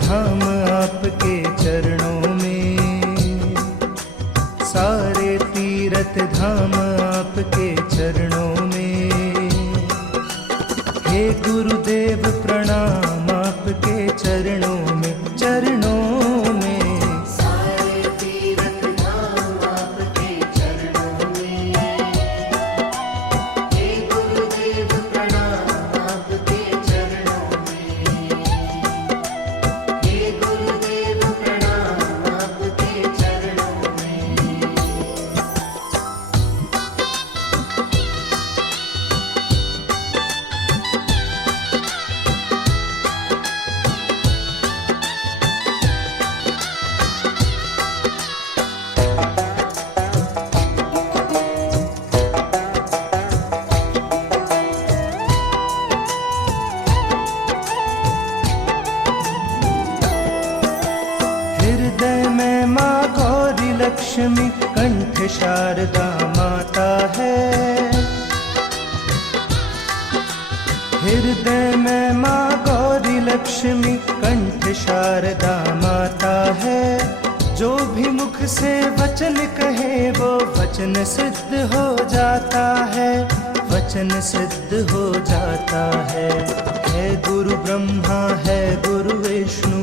धाम आपके चरणों में, सारे तीर्थ धाम आपके चरणों में। हे गुरुदेव प्रणाम आपके चरणों में, चरणों में। सारे तीर्थ धाम आपके चरणों में, हे गुरुदेव प्रणाम आपके चरणों में, हे गुरुदेव प्रणाम आपके चरणों में। हृदय में माँ गौरी लक्ष्मी, कंठ शारदा माता है। हृदय में माँ गौरी लक्ष्मी, कंठ शारदा माता है। जो भी मुख से वचन कहे वो वचन सिद्ध हो जाता है, वचन सिद्ध हो जाता है। है गुरु ब्रह्मा है गुरु विष्णु,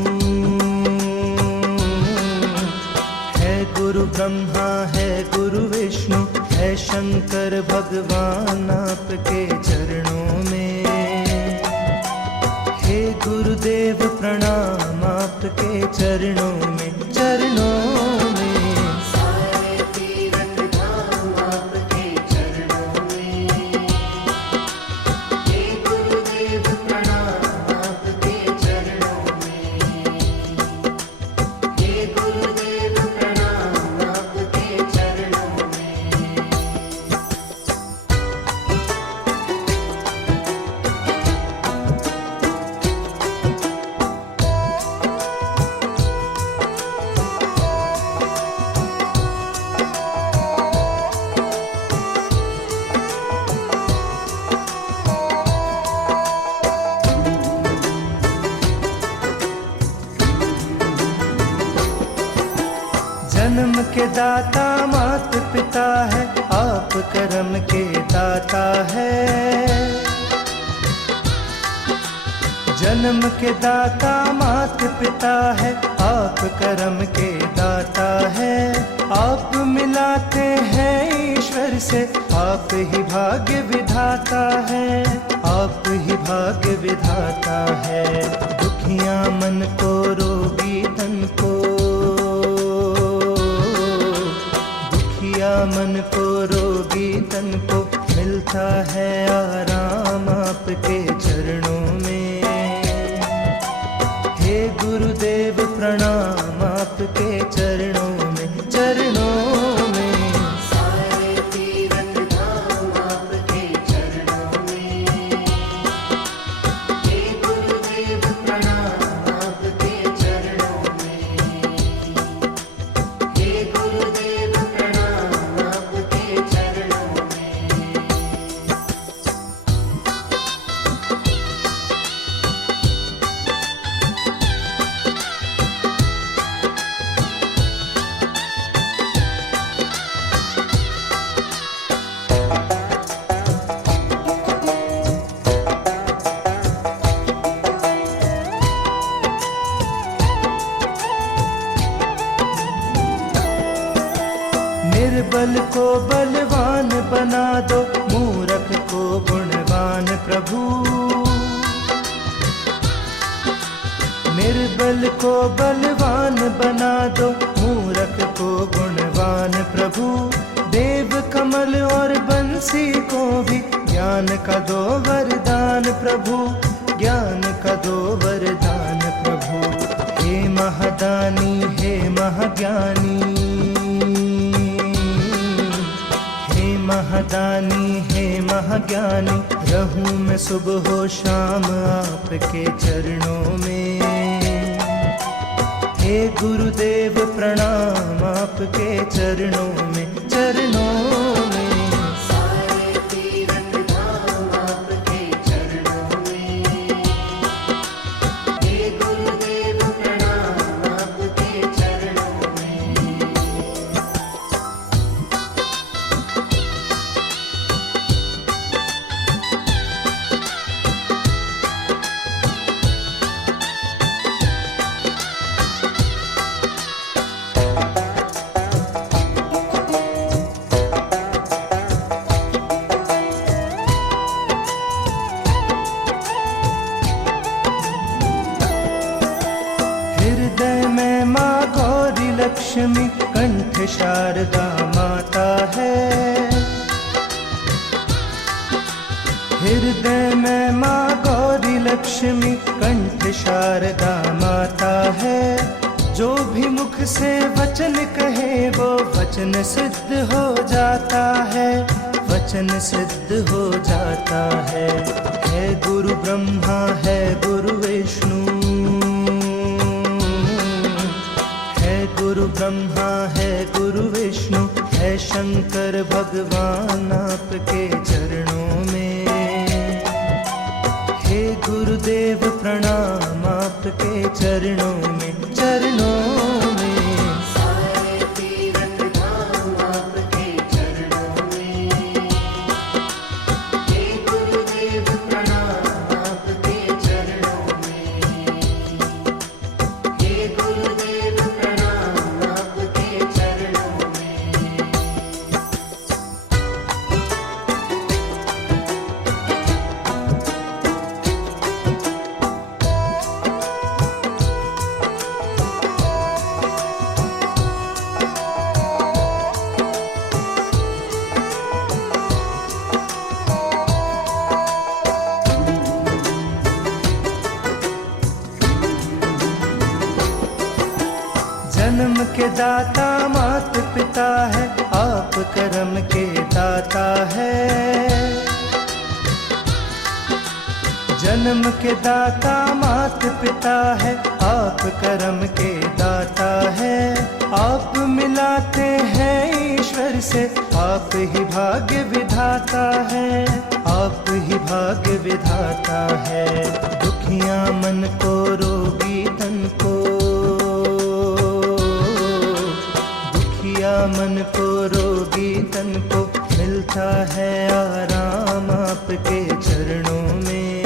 गुरु ब्रह्मा है गुरु विष्णु, है शंकर भगवान आपके चरणों में। हे गुरुदेव प्रणाम आपके चरणों में, चरणों में। सारे तीर्थ धाम आपके चरणों में, हे गुरुदेव प्रणाम आपके चरणों में, हे गुरुदेव प्रणाम आपके चरणों में। जन्म के दाता मात पिता है, आप कर्म के दाता है। जन्म के दाता मात पिता है, आप कर्म के दाता है। आप मिलाते हैं ईश्वर से, आप ही भाग्य विधाता है, आप ही भाग्य विधाता है। दुखियां मन को रोगी तन को, मन को रोगी तन को, मिलता है आराम आपके चरणों में। हे गुरुदेव प्रणाम आपके चरणों में, चरणों में। सारे तीर्थ धाम आपके चरणों में, हे गुरुदेव प्रणाम आपके चरणों में, हे गुरुदेव प्रणाम आपके चरणों में। निर्बल को बलवान बना दो, मूर्ख को गुणवान प्रभु। निर्बल को बलवान बना दो, मूर्ख को गुणवान प्रभु। देव कमल और बंसी को भी ज्ञान का दो वरदान प्रभु, ज्ञान का दो वरदान प्रभु। हे महादानी हे महाज्ञानी, महादानी हे महाज्ञानी। रहूं मैं सुबह हो शाम आपके चरणों में। हे गुरुदेव प्रणाम आपके चरणों में, चरणों में। सारे तीर्थ धाम आपके चरणों में, हे गुरुदेव प्रणाम लक्ष्मी कंठ शारदा माता है। हृदय में माँ गौरी लक्ष्मी कंठ शारदा माता है। जो भी मुख से वचन कहे वो वचन सिद्ध हो जाता है, वचन सिद्ध हो जाता है। गुरु ब्रह्मा है गुरु विष्णु, है गुरु ब्रह्मा है गुरु विष्णु, है शंकर भगवान आपके चरणों में। हे गुरुदेव प्रणाम आपके चरणों में, चरणों में। सारे तीरथ धाम आपके चरणों में। हे गुरुदेव प्रणाम आपके चरणों में। हे गुरुदेव प्रणाम आपके चरणों में। जन्म के दाता मात पिता है, आप कर्म के दाता है। जन्म के दाता मात पिता है, आप कर्म के दाता है। आप मिलाते हैं ईश्वर से, आप ही भाग्य विधाता है, आप ही भाग्य विधाता है। दुखिया मन को रोगी तन को, मन को रोगी तन को मिलता है आराम आपके चरणों में।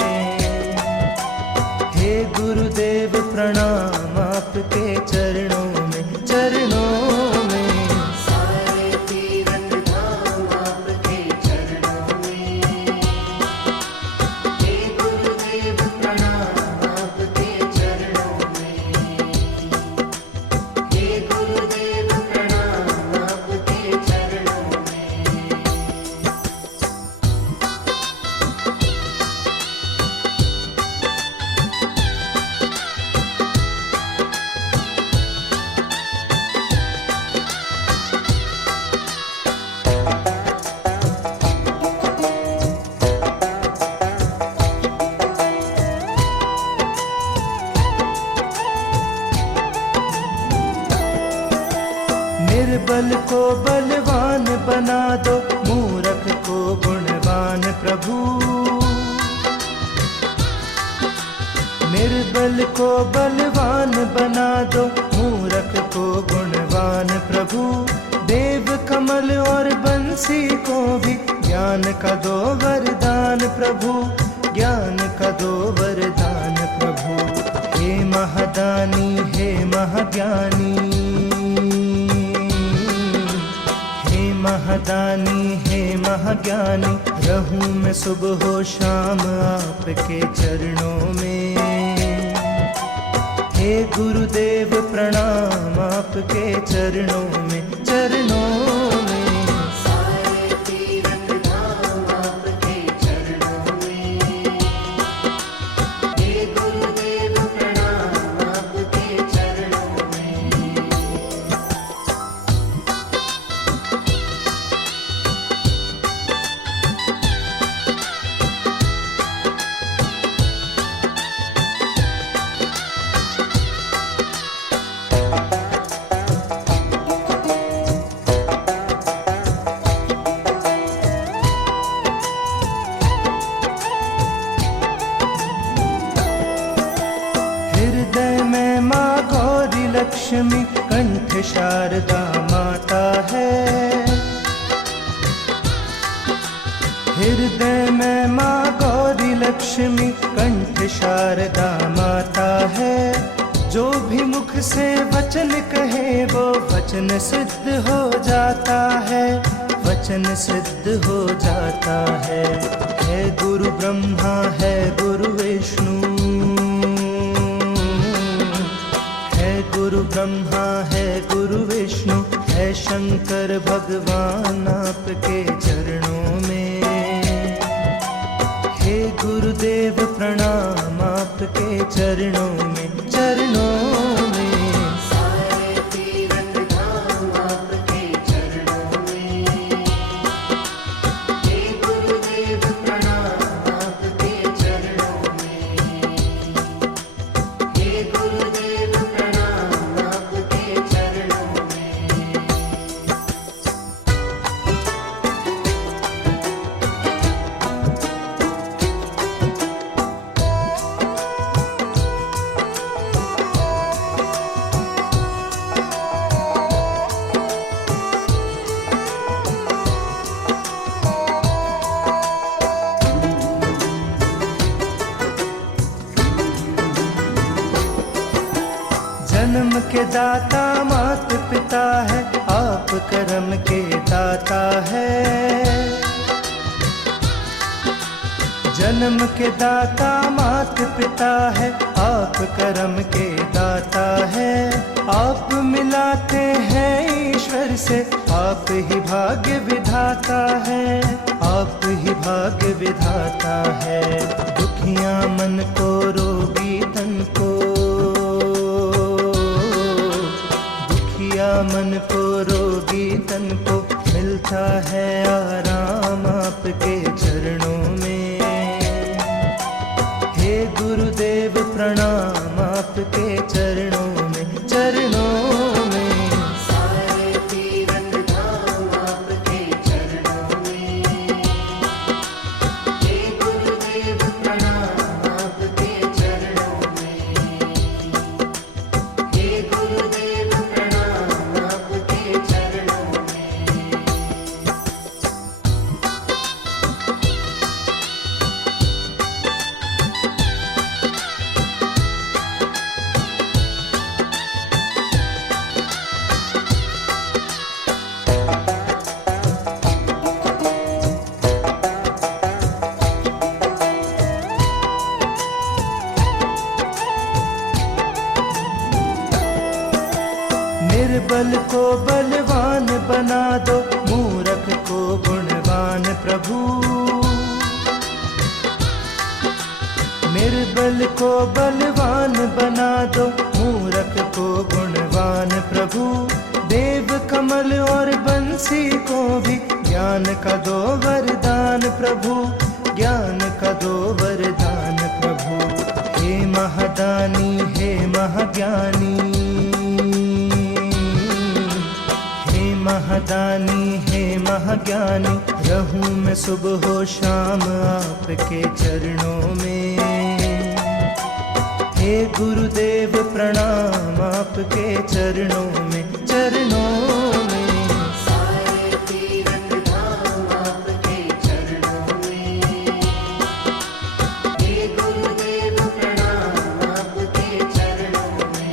हे गुरुदेव प्रणाम आपके चरणों में, चरणों में। सारे तीरथ धाम आपके चरणों में। हे गुरुदेव प्रणाम आपके चरणों में। हे गुरुदेव प्रणाम आपके चरणों में। निर्बल को बलवान बना दो, मूर्ख को गुणवान प्रभु। निर्बल को बलवान बना दो, मूर्ख को गुणवान प्रभु। देव कमल और बंसी को भी ज्ञान का दो वरदान प्रभु, ज्ञान का दो वरदान प्रभु। हे महादानी हे महाज्ञानी, महादानी हे महाज्ञानी। रहूं मैं सुबह हो शाम आपके चरणों में। हे गुरुदेव प्रणाम आपके चरणों में, चरणों में। सारे तीरथ धाम आपके चरणों में। हे गुरुदेव प्रणाम आपके चरणों में। हृदय में माँ गौरी लक्ष्मी कंठ शारदा माता है। हृदय में माँ गौरी लक्ष्मी कंठ शारदा माता है। जो भी मुख से वचन कहे वो वचन सिद्ध हो जाता है, वचन सिद्ध हो जाता है। गुरु ब्रह्मा है गुरु विष्णु, है गुरु ब्रह्मा ब्रह्मा है गुरु विष्णु है शंकर भगवान आपके चरणों में। हे गुरुदेव प्रणाम आपके चरणों में, चरणों में। सारे तीरथ धाम आपके चरणों में। हे गुरुदेव प्रणाम आपके चरणों में। हे गुरुदेव प्रणाम आपके चरणों में। जन्म के दाता मात पिता है, आप कर्म के दाता है। जन्म के दाता मात पिता है, आप कर्म के दाता है। आप मिलाते हैं ईश्वर से, आप ही भाग्य विधाता है, आप ही भाग्य विधाता है। दुखिया मन को रोगी तन को, मन को रोगी तन को मिलता है आराम आपके चरणों में। हे गुरुदेव प्रणाम आपके चरणों में, चरणों में। सारे तीरथ धाम आपके चरणों में। हे गुरुदेव प्रणाम आपके चरणों में। हे गुरुदेव प्रणाम आपके चरणों में। निर्बल को बलवान बना दो, मूर्ख को गुणवान प्रभु। निर्बल को बलवान बना दो, मूर्ख को गुणवान प्रभु। देव कमल और बंसी को भी ज्ञान का दो वरदान प्रभु, ज्ञान का दो वरदान प्रभु। हे महादानी हे महाज्ञानी, महादानी हे महाज्ञानी। रहूं मैं सुबह हो शाम आपके चरणों में। हे गुरुदेव प्रणाम आपके चरणों में, चरणों में। सारे तीरथ धाम आपके चरणों में। हे गुरुदेव प्रणाम आपके चरणों में।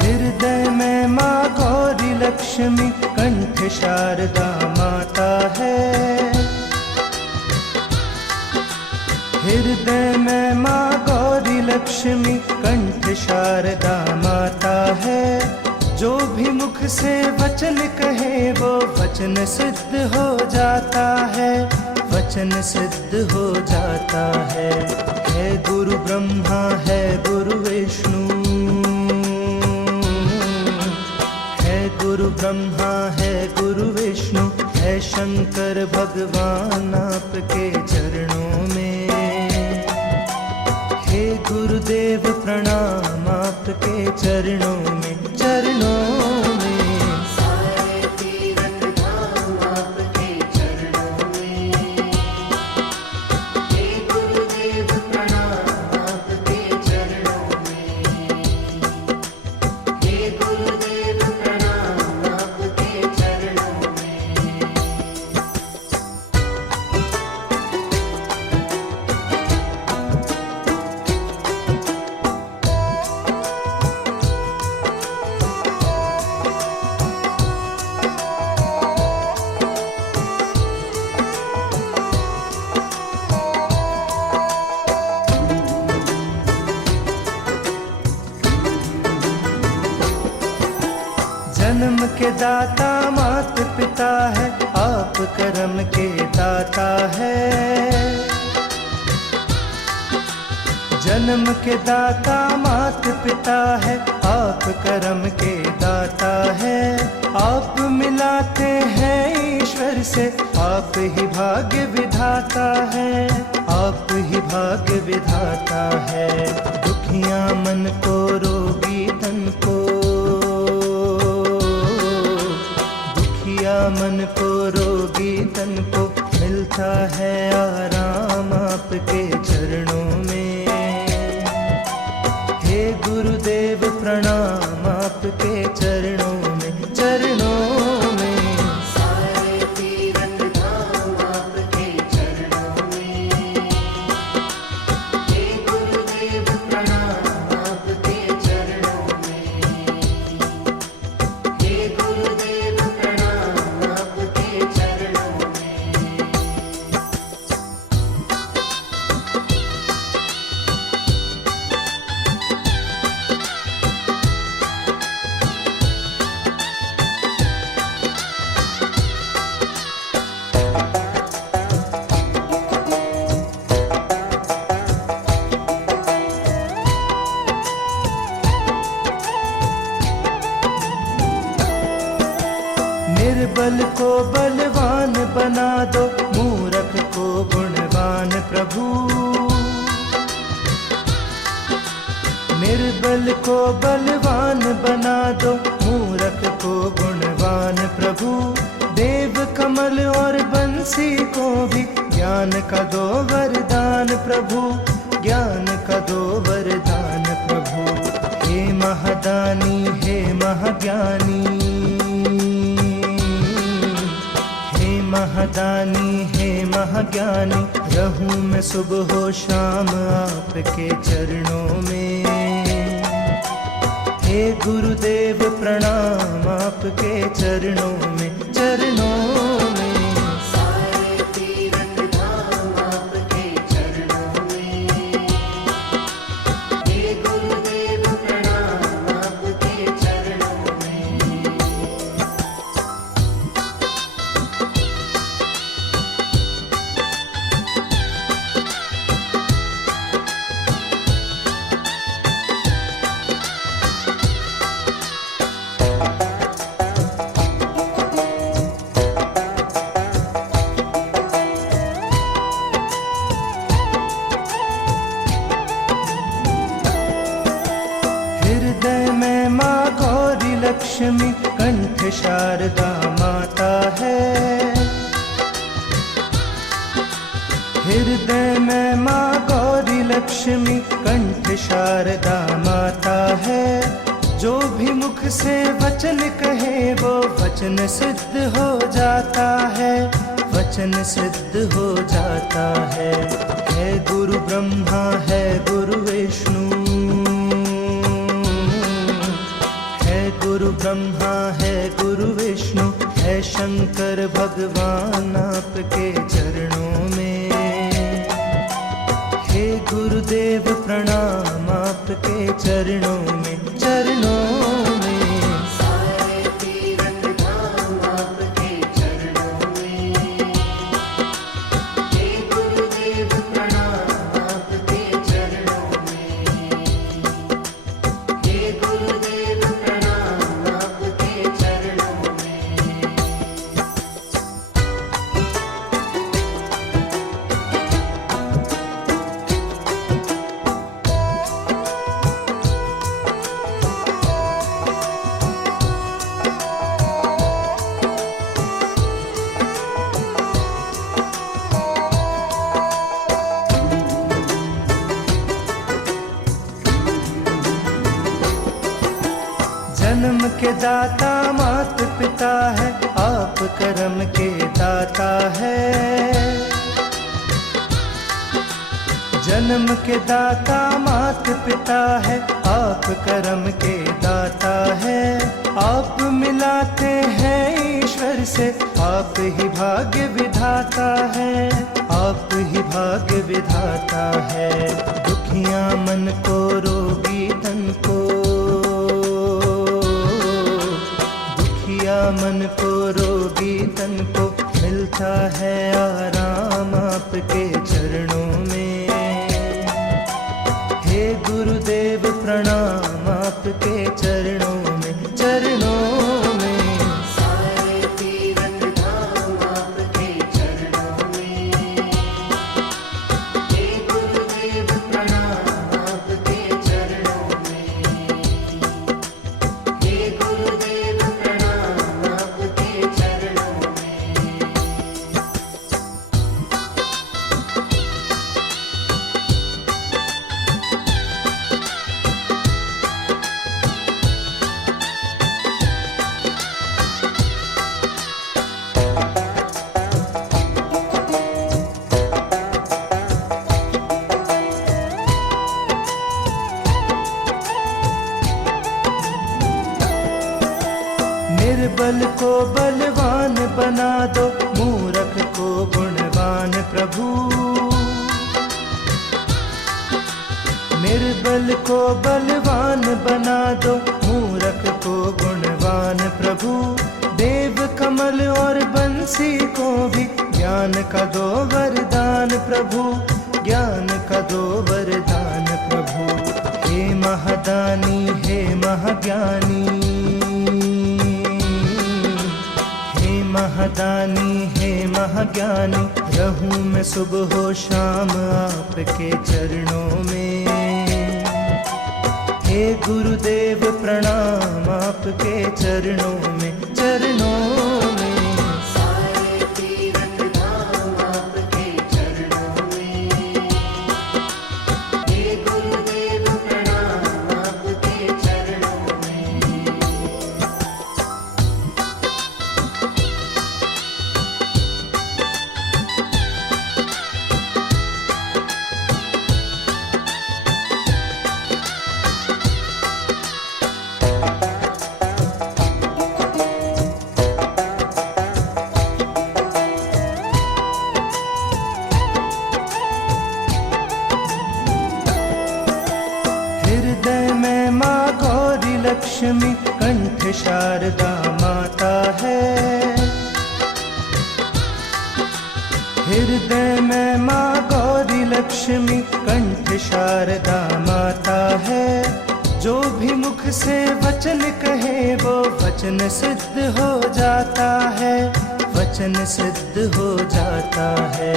हृदय में माँ गौरी लक्ष्मी, कंठ शारदा माता है। हृदय में माँ गौरी लक्ष्मी, कंठ शारदा माता है। जो भी मुख से वचन कहे वो वचन सिद्ध हो जाता है, वचन सिद्ध हो जाता है। है गुरु ब्रह्मा है गुरु विष्णु, गुरु ब्रह्मा है गुरु विष्णु है शंकर भगवान आपके चरणों में। हे गुरुदेव प्रणाम आपके चरणों में, चरणों में। सारे तीरथ धाम आपके चरणों में। हे गुरुदेव प्रणाम आपके चरणों में। हे गुरुदेव प्रणाम आपके चरणों में। जन्म के दाता मात पिता है, आप कर्म के दाता है। जन्म के दाता मात पिता है, आप कर्म के दाता है। आप मिलाते हैं ईश्वर से, आप ही भाग्य विधाता है, आप ही भाग्य विधाता है। दुखिया मन को रोगी तन को, दुखिया मन को रोगी तन को मिलता है आराम आपके चरणों में। हे गुरुदेव प्रणाम आपके चरणों में, चरणों में। सारे तीरथ धाम आपके चरणों में। हे गुरुदेव प्रणाम आपके चरणों में। हे गुरुदेव प्रणाम आपके चरणों में। निर्बल को बलवान बना दो, मूर्ख को गुणवान प्रभु। निर्बल को बलवान बना दो, मूर्ख को गुणवान प्रभु। देव कमल और बंसी को भी ज्ञान का दो वरदान प्रभु, ज्ञान का दो वरदान प्रभु। हे महादानी हे महाज्ञानी, महादानी हे महाज्ञानी। रहूं मैं सुबह हो शाम आपके चरणों में। हे गुरुदेव प्रणाम आपके चरणों में, चरणों में। सारे तीरथ धाम आपके चरणों में। हे गुरुदेव प्रणाम आपके चरणों में। हृदय में माँ गौरी लक्ष्मी, कंठ शारदा माता है। हृदय में माँ गौरी लक्ष्मी, कंठ शारदा माता है। जो भी मुख से वचन कहे वो वचन सिद्ध हो जाता है, वचन सिद्ध हो जाता है। है गुरु ब्रह्मा है गुरु विष्णु, गुरु ब्रह्मा है गुरु विष्णु, है शंकर भगवान आपके चरणों में। हे गुरुदेव प्रणाम आपके चरणों में, चरणों में। सारे तीरथ धाम आपके चरणों में। हे गुरुदेव प्रणाम आपके चरणों में। हे गुरुदेव प्रणाम आपके चरणों में। जन्म के दाता मात पिता है, आप कर्म के दाता है। जन्म के दाता मात पिता है, आप कर्म के दाता है। आप मिलाते हैं ईश्वर से, आप ही भाग्य विधाता है, आप ही भाग्य विधाता है। दुखिया मन को रोगी तन को, मन को रोगी तन को मिलता है आराम आपके चरणों में। हे गुरुदेव प्रणाम आपके चरणों में, चरणों में। सारे तीरथ धाम आपके चरणों में। हे गुरुदेव प्रणाम आपके चरणों में। हे गुरुदेव प्रणाम आपके चरणों में। निर्बल को बलवान बना दो, मूर्ख को गुणवान प्रभु। निर्बल को बलवान बना दो, मूर्ख को गुणवान प्रभु। देव कमल और बंसी को भी ज्ञान का दो वरदान प्रभु, ज्ञान का दो वरदान प्रभु। हे महादानी हे महाज्ञानी, महादानी हे महाज्ञानी, रहूं मैं सुबह हो शाम आपके चरणों में। हे गुरुदेव प्रणाम आपके चरणों में, चरणों में। सारे तीरथ धाम आपके चरणों में। हे गुरुदेव प्रणाम आपके चरणों में। हृदय में माँ गौरी लक्ष्मी, कंठ शारदा माता है। हृदय में माँ गौरी लक्ष्मी, कंठ शारदा माता है। जो भी मुख से वचन कहे वो वचन सिद्ध हो जाता है, वचन सिद्ध हो जाता है।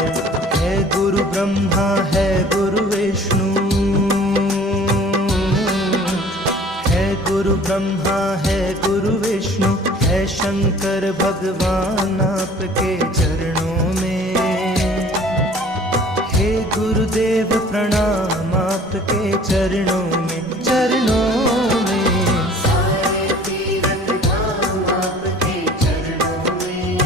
है गुरु ब्रह्मा है गुरु विष्णु, गुरु ब्रह्मा है गुरु विष्णु, है शंकर भगवान आपके चरणों में। हे गुरुदेव प्रणाम आपके चरणों में, चरणों में। सारे तीरथ धाम आपके चरणों में।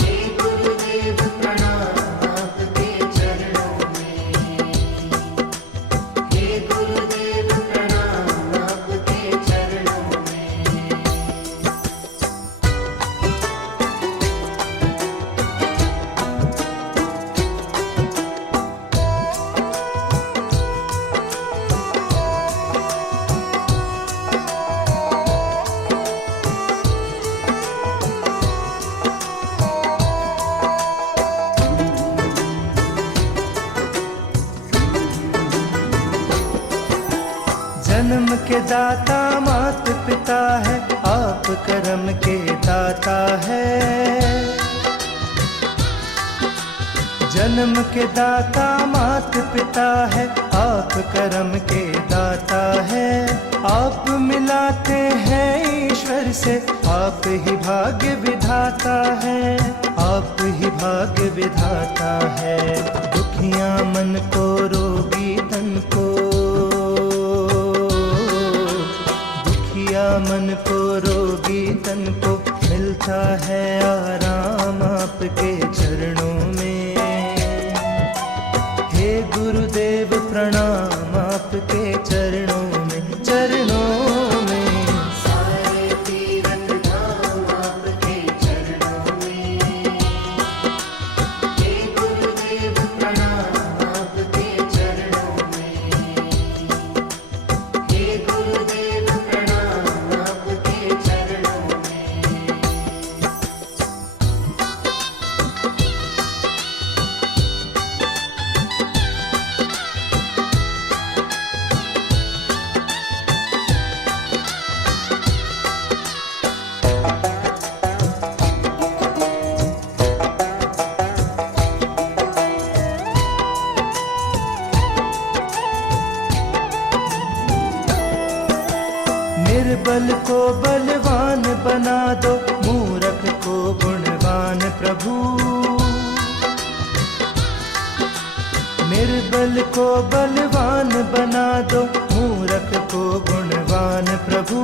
हे गुरुदेव प्रणाम आपके चरणों में। हे गुरुदेव प्रणाम आपके चरणों में। जन्म के दाता मात पिता है, आप कर्म के दाता है। जन्म के दाता मात पिता है, आप कर्म के दाता है। आप मिलाते हैं ईश्वर से, आप ही भाग्य विधाता है, आप ही भाग्य विधाता है। दुखियां मन को रोगी तन को, मन को रोगी तन को मिलता है आराम आपके चरणों में। हे गुरुदेव प्रणाम आपके चरणों में, चरणों में। सारे तीरथ धाम आपके चरणों में। हे गुरुदेव प्रणाम आपके चरणों निर्बल को बलवान बना दो, मूर्ख को गुणवान प्रभु। निर्बल को बलवान बना दो, मूर्ख को गुणवान प्रभु।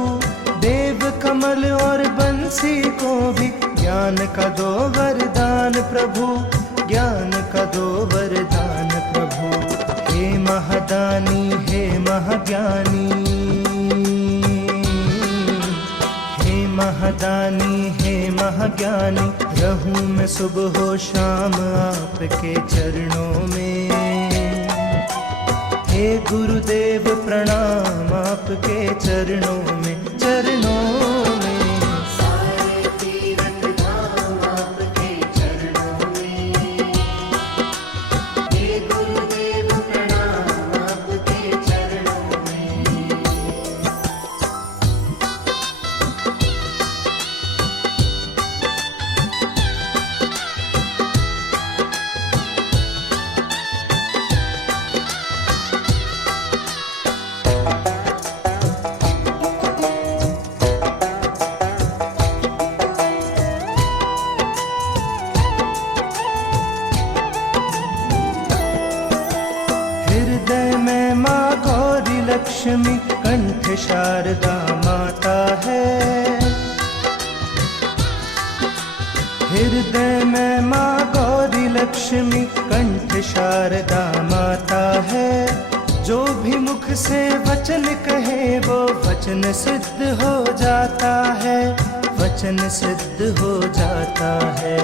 देव कमल और बंसी को भी ज्ञान का दो वरदान प्रभु, ज्ञान का दो वरदान प्रभु। हे महादानी हे महाज्ञानी, हे महादानी हे महाज्ञानी, रहूं मैं सुबह हो शाम आपके चरणों में। हे गुरुदेव प्रणाम आपके चरणों में, चरणों में। सारे तीरथ धाम आपके चरणों में। हे गुरुदेव प्रणाम आपके चरणों में। हृदय में माँ गौरी लक्ष्मी, कंठ शारदा माता है। हृदय में माँ गौरी लक्ष्मी, कंठ शारदा माता है। जो भी मुख से वचन कहे वो वचन सिद्ध हो जाता है, वचन सिद्ध हो जाता है।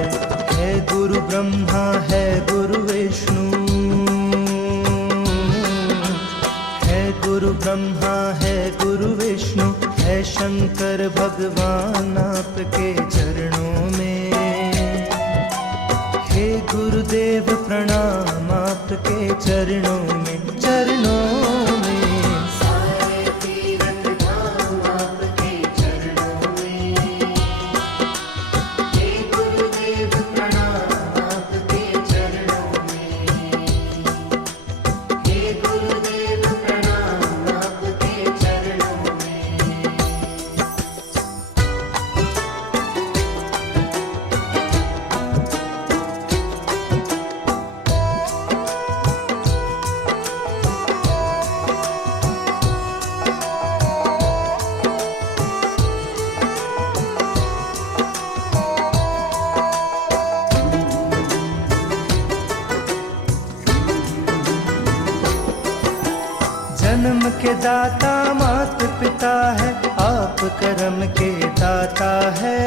है गुरु ब्रह्मा है गुरु विष्णु, गुरु ब्रह्मा है गुरु विष्णु, है शंकर भगवान आपके चरणों में। हे गुरुदेव प्रणाम आपके चरणों में, चरणों में। सारे तीरथ धाम आपके चरणों में। हे गुरुदेव प्रणाम आपके चरणों में। हे गुरुदेव प्रणाम आपके चरणों में। जन्म के दाता मात पिता है, आप कर्म के दाता है।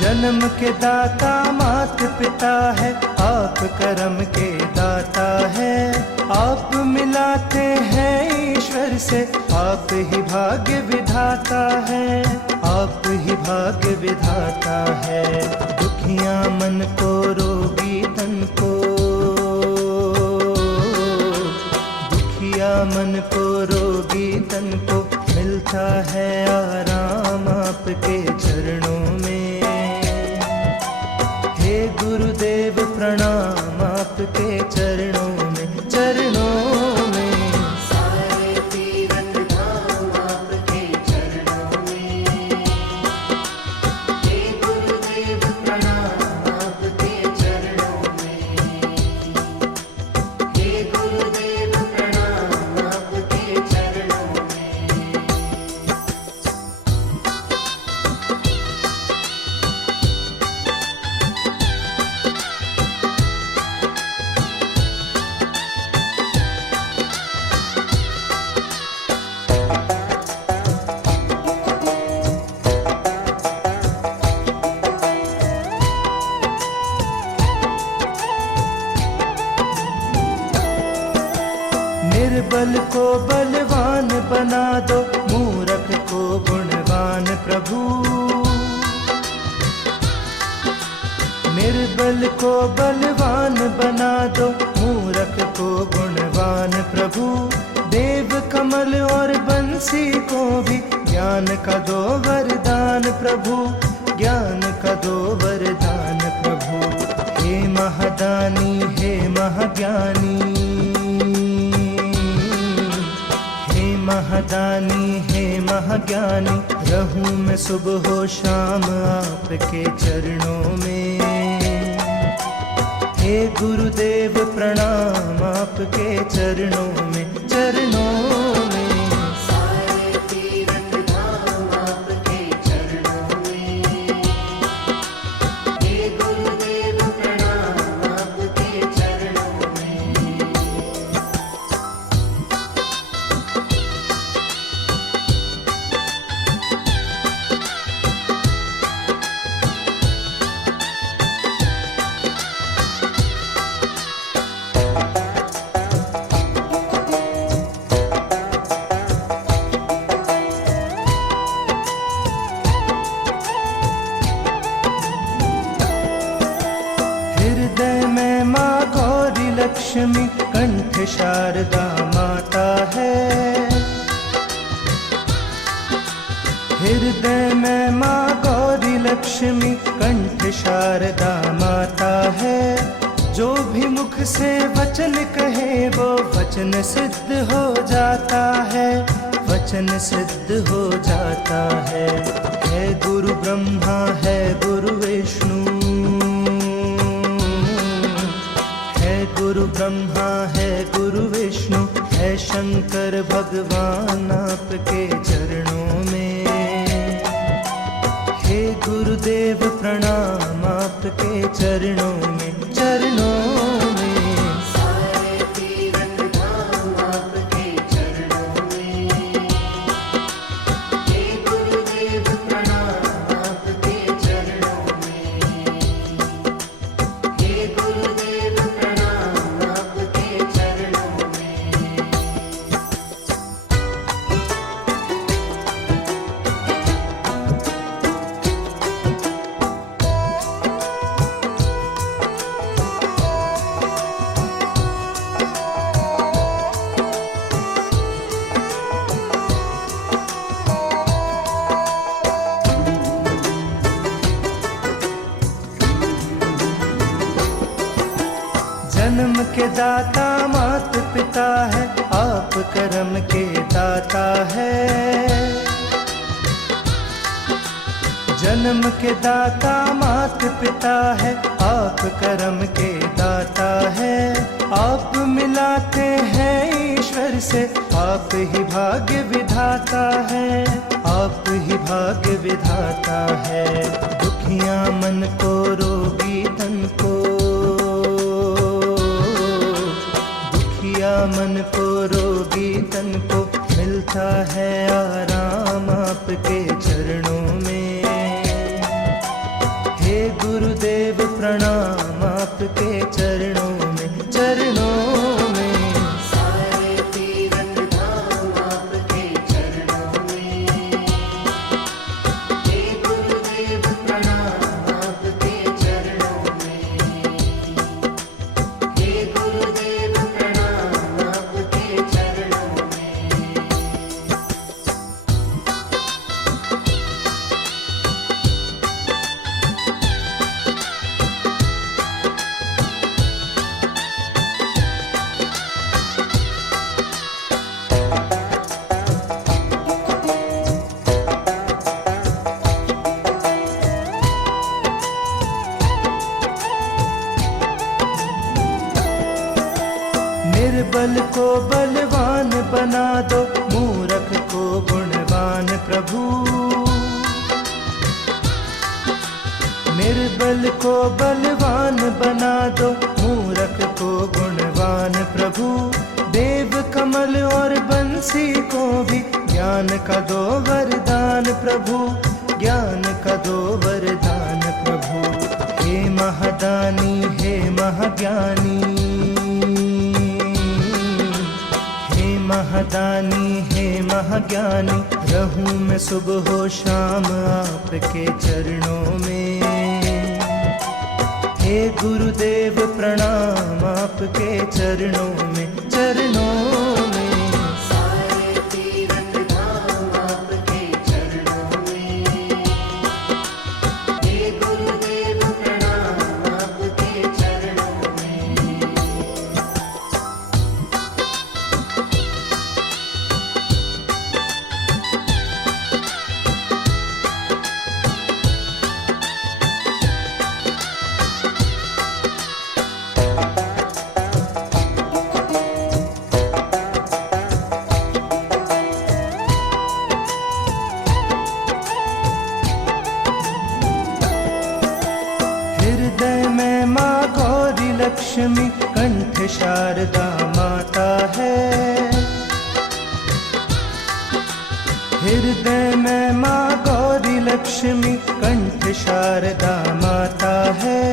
जन्म के दाता मात पिता है, आप कर्म के दाता है। आप मिलाते हैं ईश्वर से, आप ही भाग्य विधाता है, आप ही भाग्य विधाता है। दुखिया मन को रोगी तन को, मन को रोगी तन को, मिलता है आराम आपके चरणों में। हे गुरुदेव प्रणाम आपके चरणों में, चरणों में। सारे तीरथ धाम आपके चरणों में। हे गुरुदेव प्रणाम आपके चरणों में। हे गुरुदेव प्रणाम आपके चरणों में। निर्बल को बलवान बना दो, मूर्ख को गुणवान प्रभु। निर्बल को बलवान बना दो, मूर्ख को गुणवान प्रभु। देव कमल और बंसी को भी ज्ञान का दो वरदान प्रभु, ज्ञान का दो वरदान प्रभु। हे महादानी हे महाज्ञानी, हे महादानी हे महाज्ञानी, रहूं मैं सुबह हो शाम आपके चरणों में। हे गुरुदेव प्रणाम आपके चरणों में, चरणों में। सारे तीर्थ धाम आपके चरणों में। हे गुरुदेव प्रणाम आपके चरणों में। हृदय में माँ गौरी लक्ष्मी, कंठ शारदा माता है। हृदय में माँ गौरी लक्ष्मी, कंठ शारदा माता है। जो भी मुख से वचन कहे वो वचन सिद्ध हो जाता है, वचन सिद्ध हो जाता है। है गुरु ब्रह्मा है गुरु विष्णु, है गुरु ब्रह्मा है गुरु विष्णु, है शंकर भगवान आपके चरणों में। हे गुरुदेव प्रणाम आपके चरणों में, चरणों में। सारे तीर्थ धाम आपके चरणों में। हे गुरुदेव प्रणाम आपके चरणों में। हे गुरुदेव प्रणाम आपके चरणों में। जन्म के दाता मात पिता है, आप कर्म के दाता है। जन्म के दाता मात पिता है, आप कर्म के दाता है। आप मिलाते हैं ईश्वर से, आप ही भाग्य विधाता है, आप ही भाग्य विधाता है। दुखिया मन को रोगी तन को, दुखिया मन को रोगी तन को, मिलता है आराम आपके चरणों में। हे गुरुदेव प्रणाम आपके चरणों में, चरणों में। सारे तीर्थ धाम आपके चरणों में। हे गुरुदेव प्रणाम आपके चरणों में। हे गुरुदेव प्रणाम आपके चरणों में। निर्बल को बलवान बना दो, मूर्ख को गुणवान प्रभु। निर्बल को बलवान बना दो, मूर्ख को गुणवान प्रभु। देव कमल और बंसी को भी ज्ञान का दो वरदान प्रभु, ज्ञान का दो वरदान प्रभु। हे महादानी हे महाज्ञानी, महादानी हे महाज्ञानी, रहूं मैं सुबह हो शाम आपके चरणों में। हे गुरुदेव प्रणाम आपके चरणों में, चरणों में। सारे तीर्थ धाम आपके चरणों में। हे गुरुदेव प्रणाम आपके चरणों में। हृदय में माँ गौरी लक्ष्मी, कंठ शारदा माता है।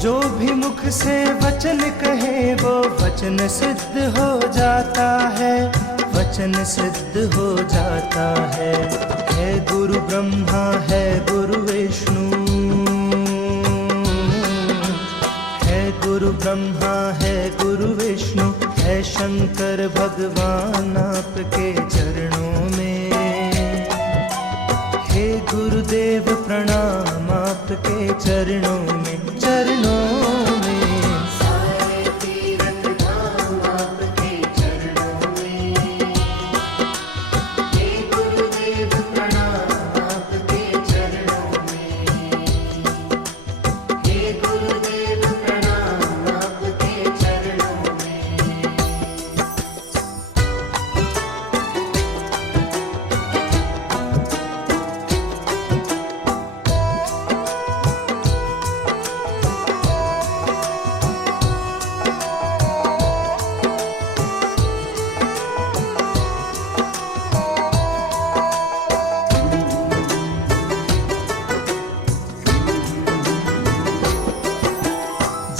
जो भी मुख से वचन कहे वो वचन सिद्ध हो जाता है, वचन सिद्ध हो जाता है। है गुरु ब्रह्मा है गुरु विष्णु, है गुरु ब्रह्मा है गुरु विष्णु, है शंकर भगवान आपके चरणों में। हे गुरुदेव प्रणाम आपके चरणों में, चरणों में। सारे तीरथ धाम आपके चरणों में। हे गुरुदेव प्रणाम आपके चरणों में। हे गुरुदेव प्रणाम आपके चरणों में।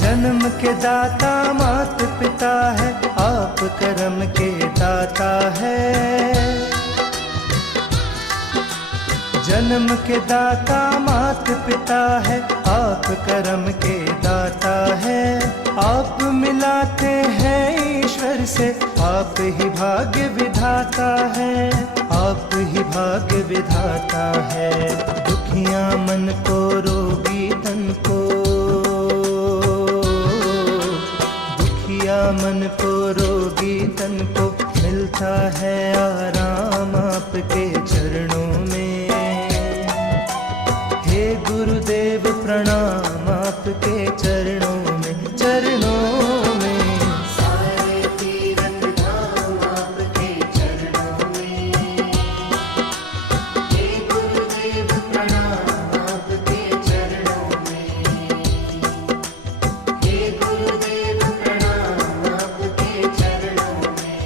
जन्म के दाता मात पिता है, आप कर्म के दाता है। जन्म के दाता मात पिता है, आप कर्म के दाता है। आप मिलाते हैं ईश्वर से, आप ही भाग्य विधाता है, आप ही भाग्य विधाता है। दुखिया मन को रोगी तन को, मन को रोगी तन को मिलता है आराम आपके चरणों में। हे गुरुदेव प्रणाम आपके चरणों में, चरणों में। सारे तीरथ धाम आपके चरणों में। हे गुरुदेव प्रणाम आपके चरणों में। हे गुरुदेव प्रणाम आपके चरणों में।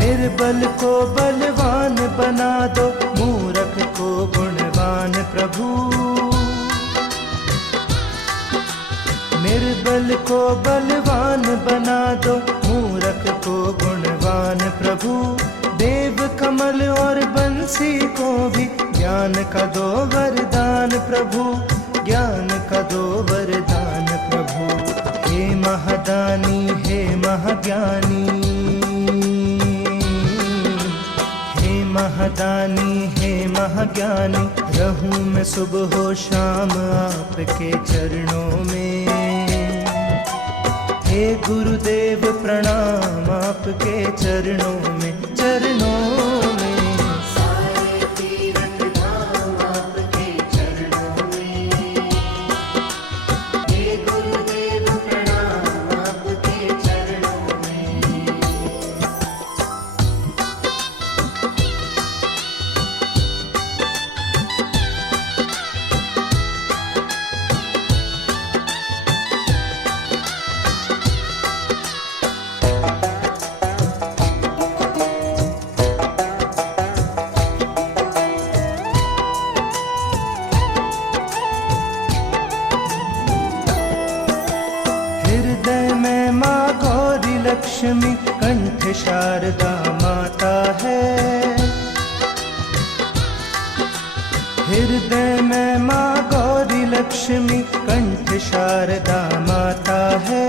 निर्बल को बलवान बना दो, मूर्ख को गुणवान प्रभु। निर्बल को बलवान बना दो, मूर्ख को गुणवान प्रभु। देव कमल और बंसी को भी ज्ञान का दो वरदान प्रभु, ज्ञान का दो वरदान प्रभु। हे महादानी हे महाज्ञानी, महादानी हे महाज्ञानी। रहूं मैं सुबह हो शाम आपके चरणों में। हे गुरुदेव प्रणाम आपके चरणों में, चरणों में। सारे तीरथ धाम आपके चरणों में। हे गुरुदेव प्रणाम आपके चरणों में। हृदय में माँ गौरी लक्ष्मी, कंठ शारदा माता है। हृदय में माँ गौरी लक्ष्मी, कंठ शारदा माता है।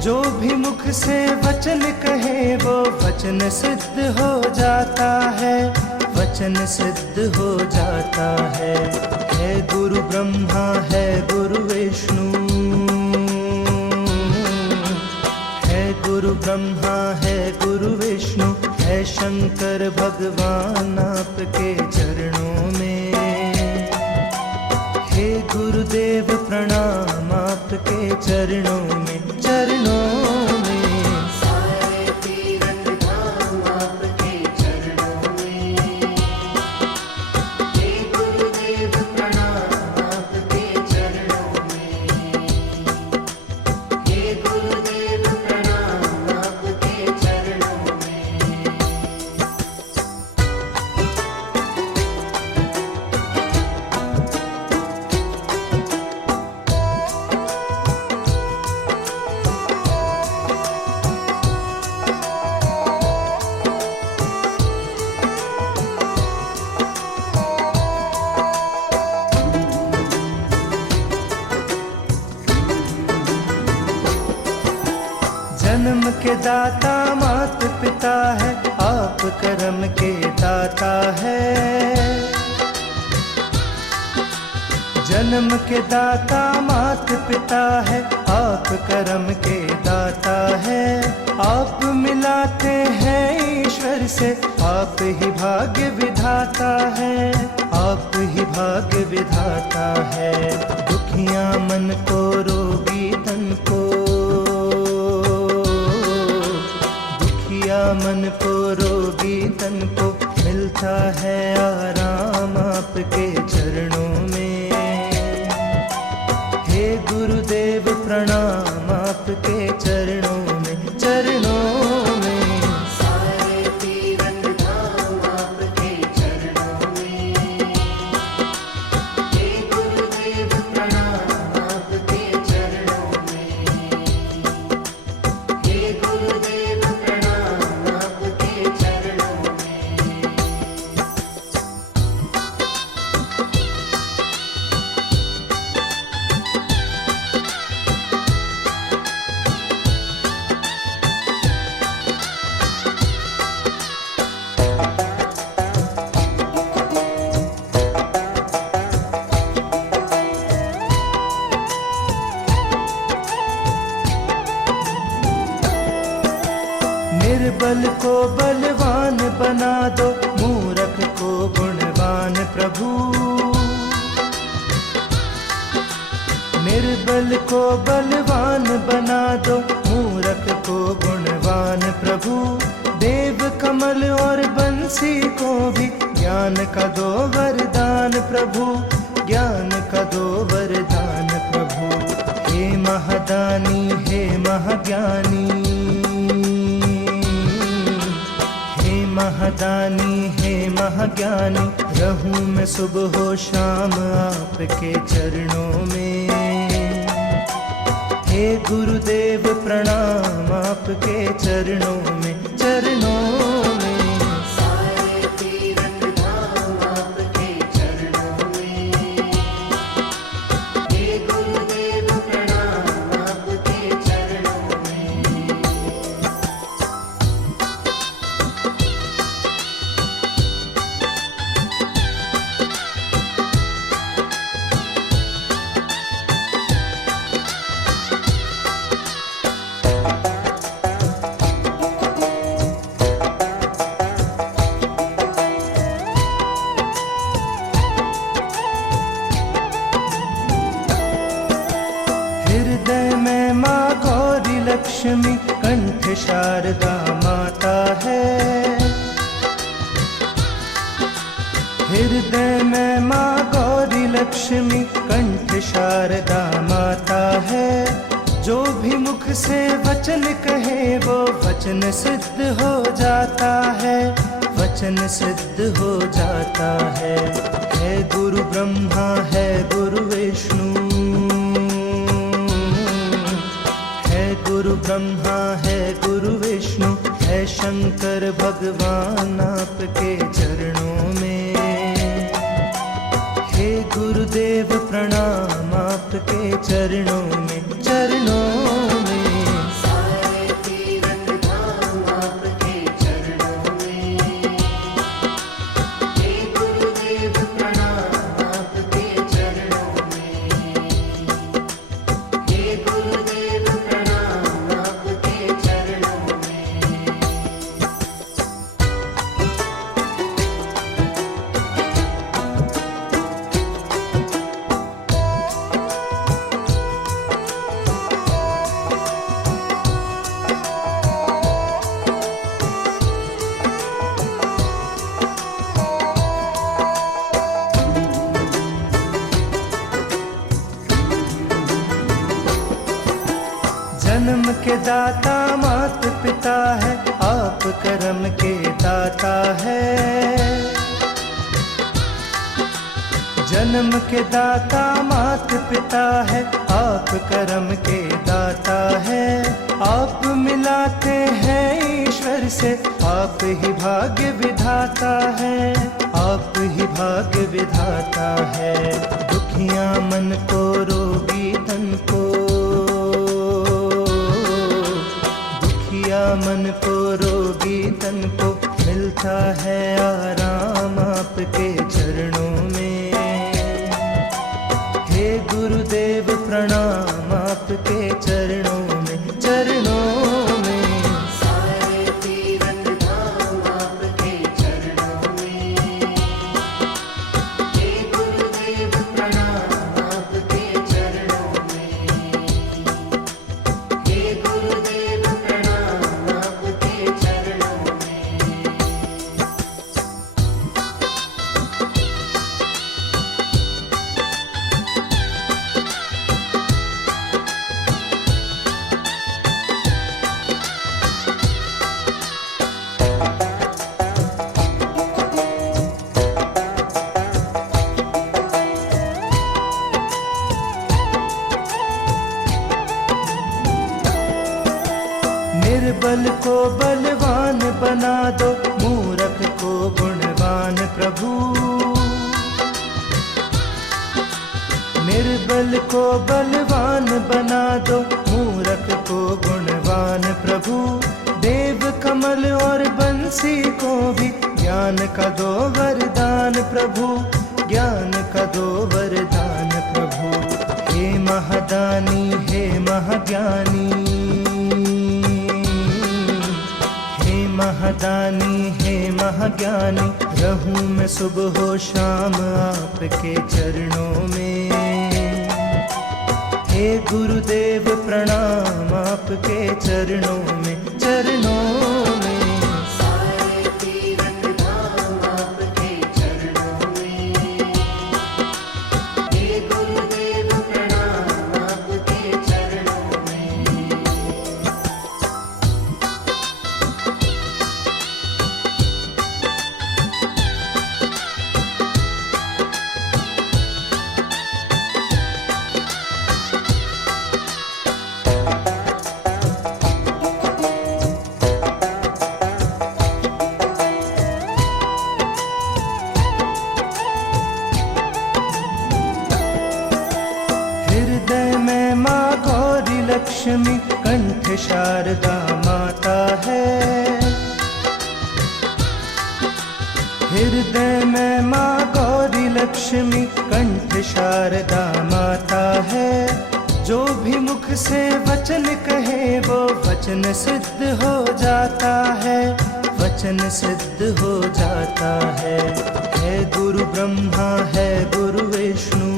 जो भी मुख से वचन कहे वो वचन सिद्ध हो जाता है, वचन सिद्ध हो जाता है। है गुरु ब्रह्मा है गुरु विष्णु, है गुरु ब्रह्मा है गुरु विष्णु, है शंकर भगवान आपके चरणों में। चरणों में, चरणों में। सारे तीरथ धाम आपके चरणों में। हे गुरुदेव प्रणाम आपके चरणों में। हे गुरुदेव प्रणाम आपके चरणों में। जन्म के दाता मात पिता है, आप कर्म के दाता है। जन्म के दाता मात पिता है, आप कर्म के दाता है। आप मिलाते हैं ईश्वर से, आप ही भाग्य विधाता है, आप ही भाग्य विधाता है। दुखिया मन को, रोगी तन को, मन को, रोगी तन को मिलता है आराम आपके चरणों में। हे गुरुदेव प्रणाम आपके चरणों में, चरणों में। सारे तीरथ धाम आपके चरणों में। हे गुरुदेव प्रणाम आपके चरणों में। हे गुरुदेव प्रणाम आपके चरणों में। निर्बल को बलवान बना दो, मूर्ख को गुणवान प्रभु। निर्बल को बलवान बना दो, मूर्ख को गुणवान प्रभु। देव कमल और बंसी को भी ज्ञान का दो वरदान प्रभु, ज्ञान का दो वरदान प्रभु। हे महादानी, हे महाज्ञानी, महादानी, हे महाज्ञानी। रहूं मैं सुबह हो शाम आपके चरणों में। हे गुरुदेव प्रणाम आपके चरणों में, चरणों में। सारे तीरथ धाम आपके चरणों में। हे गुरुदेव प्रणाम आपके चरणों में। हृदय में माँ गौरी लक्ष्मी, कंठ शारदा माता है। हृदय में माँ गौरी लक्ष्मी, कंठ शारदा माता है। जो भी मुख से वचन कहे वो वचन सिद्ध हो जाता है, वचन सिद्ध हो जाता है। है गुरु ब्रह्मा, है गुरु विष्णु, गुरु ब्रह्मा है गुरु विष्णु, है शंकर भगवान आपके चरणों में। हे गुरुदेव प्रणाम आपके चरणों में, चरणों में। सारे तीरथ धाम आपके चरणों में। हे गुरुदेव प्रणाम आपके चरणों में। हे गुरुदेव प्रणाम आपके चरणों में। दाता मात पिता है, आप कर्म के दाता है। जन्म के दाता मात पिता है, आप कर्म के दाता है। आप मिलाते हैं ईश्वर से, आप ही भाग्य विधाता है, आप ही भाग्य विधाता है। दुखिया मन को रोगी तन को, दुखिया मन को रोगी तन को मिलता है आराम आपके चरणों में। हे गुरुदेव प्रणाम आपके चरणों में, चरणों में। सारे तीरथ धाम आपके चरणों में। हे गुरुदेव प्रणाम आपके चरणों में। हे गुरुदेव प्रणाम आपके चरणों में। निर्बल को बलवान बना दो, मूर्ख को गुणवान प्रभु। निर्बल को बलवान बना दो, मूर्ख को गुणवान प्रभु। देव कमल और बंसी को भी ज्ञान का दो वरदान प्रभु, ज्ञान का दो वरदान प्रभु। हे महादानी हे महाज्ञानी, महादानी हे महाज्ञानी। रहूं मैं सुबह हो शाम आपके चरणों में। हे गुरुदेव प्रणाम आपके चरणों में, चरणों में। सारे तीरथ धाम आपके चरणों में। हे गुरुदेव प्रणाम आपके चरणों में। हृदय में माँ गौरी लक्ष्मी, कंठ शारदा माता है। हृदय में माँ गौरी लक्ष्मी, कंठ शारदा माता है। जो भी मुख से वचन कहे वो वचन सिद्ध हो जाता है, वचन सिद्ध हो जाता है। है गुरु ब्रह्मा है गुरु विष्णु,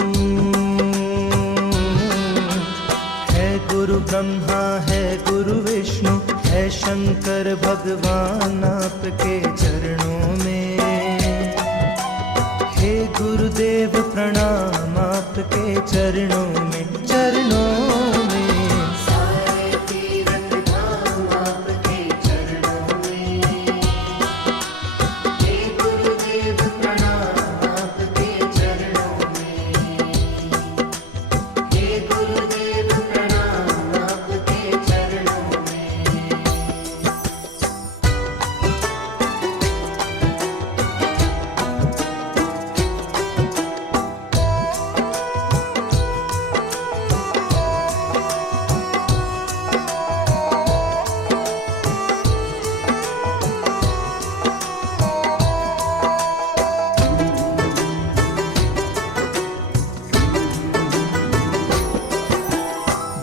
गुरु ब्रह्मा है गुरु विष्णु, है शंकर भगवान आपके चरणों में। हे गुरुदेव प्रणाम आपके चरणों में, चरणों में। सारे तीरथ धाम आपके चरणों में। हे गुरुदेव प्रणाम आपके चरणों में। हे गुरुदेव प्रणाम आपके चरणों में।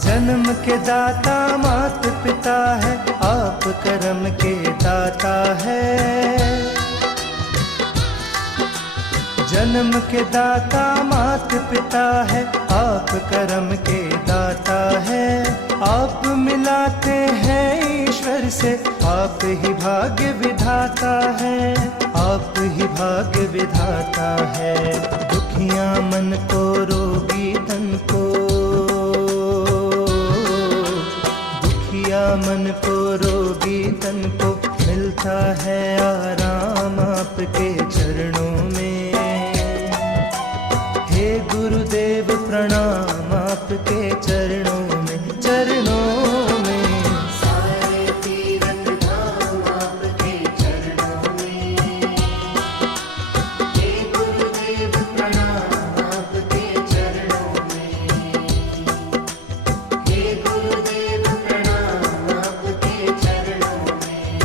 जन्म के दाता मात पिता है, आप कर्म के दाता है। जन्म के दाता मात पिता है, आप कर्म के दाता है। आप मिलाते हैं ईश्वर से, आप ही भाग्य विधाता है, आप ही भाग्य विधाता है। दुखिया मन को रोगी तन को, दुखिया मन को रोगी तन को मिलता है आराम आपके चरणों में। हे गुरुदेव प्रणाम आपके चरणों में, चरणों में। सारे तीरथ धाम आपके चरणों में। हे गुरुदेव प्रणाम आपके चरणों में। हे गुरुदेव प्रणाम आपके चरणों में।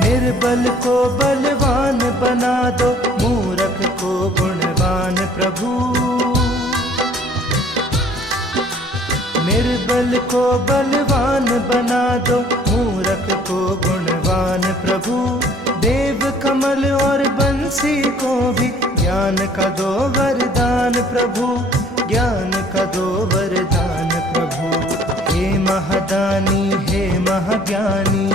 निर्बल को बलवान बना दो, मूर्ख को गुणवान प्रभु। निर्बल को बलवान बना दो, मूर्ख को गुणवान प्रभु। देव कमल और बंसी को भी ज्ञान का दो वरदान प्रभु, ज्ञान का दो वरदान प्रभु। हे महादानी हे महाज्ञानी,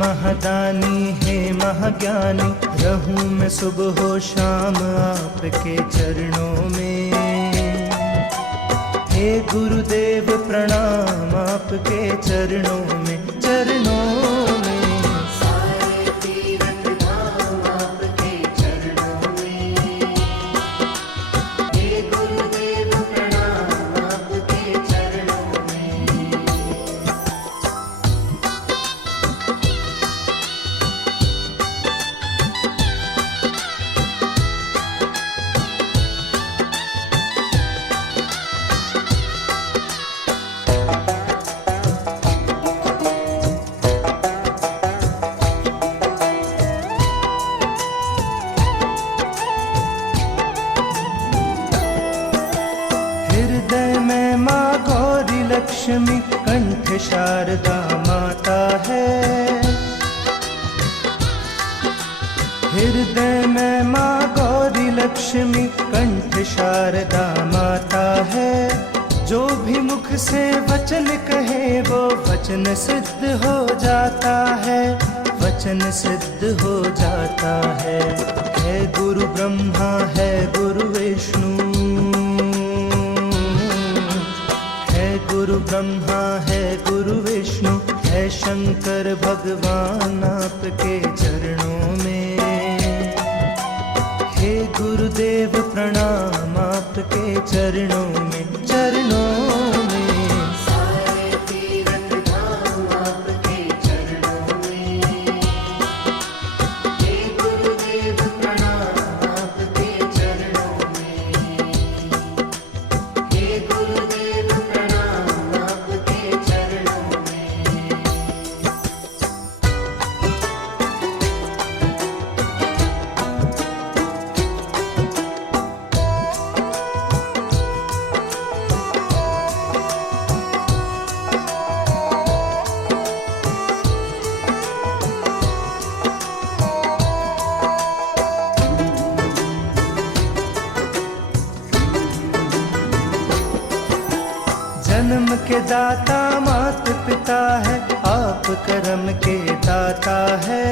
महादानी हे महाज्ञानी, रहूं मैं सुबह हो शाम आपके चरणों में। हे गुरुदेव प्रणाम आपके चरणों में, चरणों में। सारे तीरथ धाम आपके चरणों में। हे गुरुदेव प्रणाम आपके चरणों में। हृदय में माँ गौरी लक्ष्मी, कंठ शारदा माता है। हृदय में माँ गौरी लक्ष्मी, कंठ शारदा माता है। जो भी मुख से वचन कहे वो वचन सिद्ध हो जाता है, वचन सिद्ध हो जाता है। है गुरु ब्रह्मा है गुरु विष्णु, गुरु ब्रह्मा है गुरु विष्णु, है शंकर भगवान आपके चरणों में। हे गुरुदेव प्रणाम आपके चरणों में, चरणों में। सारे तीरथ धाम आपके चरणों में। हे गुरुदेव प्रणाम आपके चरणों में। हे गुरुदेव प्रणाम आपके चरणों में। जन्म के दाता मात पिता है, आप कर्म के दाता है।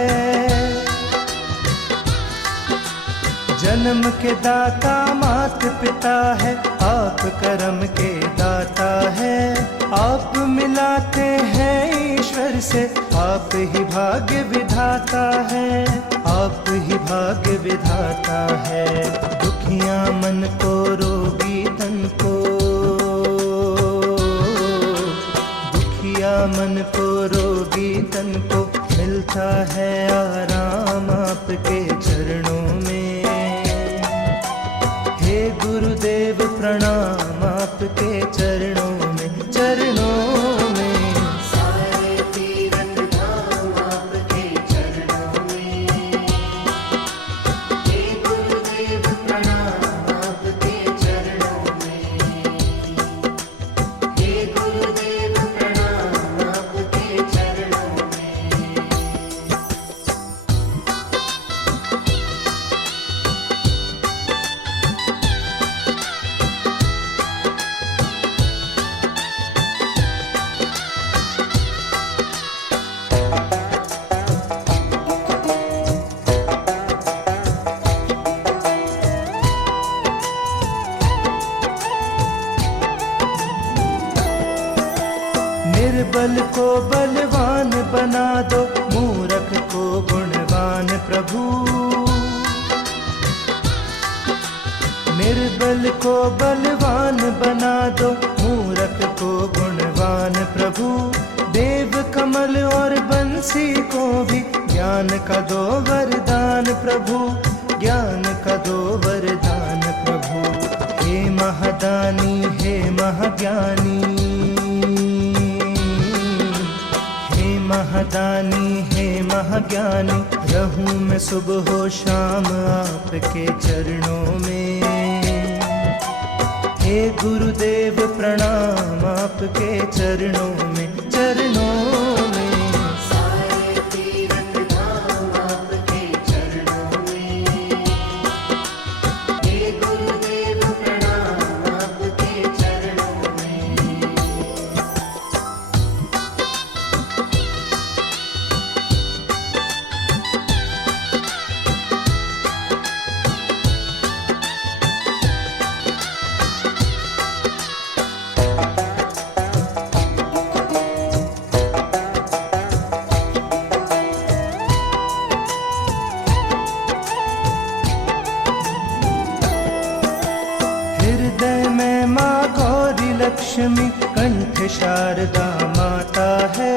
जन्म के दाता मात पिता है, आप कर्म के दाता है। आप मिलाते हैं ईश्वर से, आप ही भाग्य विधाता है, आप ही भाग्य विधाता है। दुखिया मन को रोगी तन को, मन को रोगी तन को मिलता है आराम आपके चरणों में। हे गुरुदेव प्रणाम आपके चरणों में, चरणों में। सारे तीरथ धाम आपके चरणों में। हे गुरुदेव प्रणाम आपके चरणों में। हे गुरुदेव प्रणाम आपके चरणों निर्बल को बलवान बना दो, मूर्ख को गुणवान प्रभु। निर्बल को बलवान बना दो, मूर्ख को गुणवान प्रभु। देव कमल और बंसी को भी ज्ञान का दो वरदान प्रभु, ज्ञान का दो वरदान प्रभु। हे महादानी हे महाज्ञानी, हे महादानी हे महाज्ञानी, रहूं मैं सुबह हो शाम आपके चरणों में। हे गुरुदेव प्रणाम आपके चरणों में, चरणों में। सारे तीर्थ धाम आपके चरणों में। हे गुरुदेव प्रणाम आपके चरणों में। हृदय में माँ गौरी लक्ष्मी, कंठ शारदा माता है।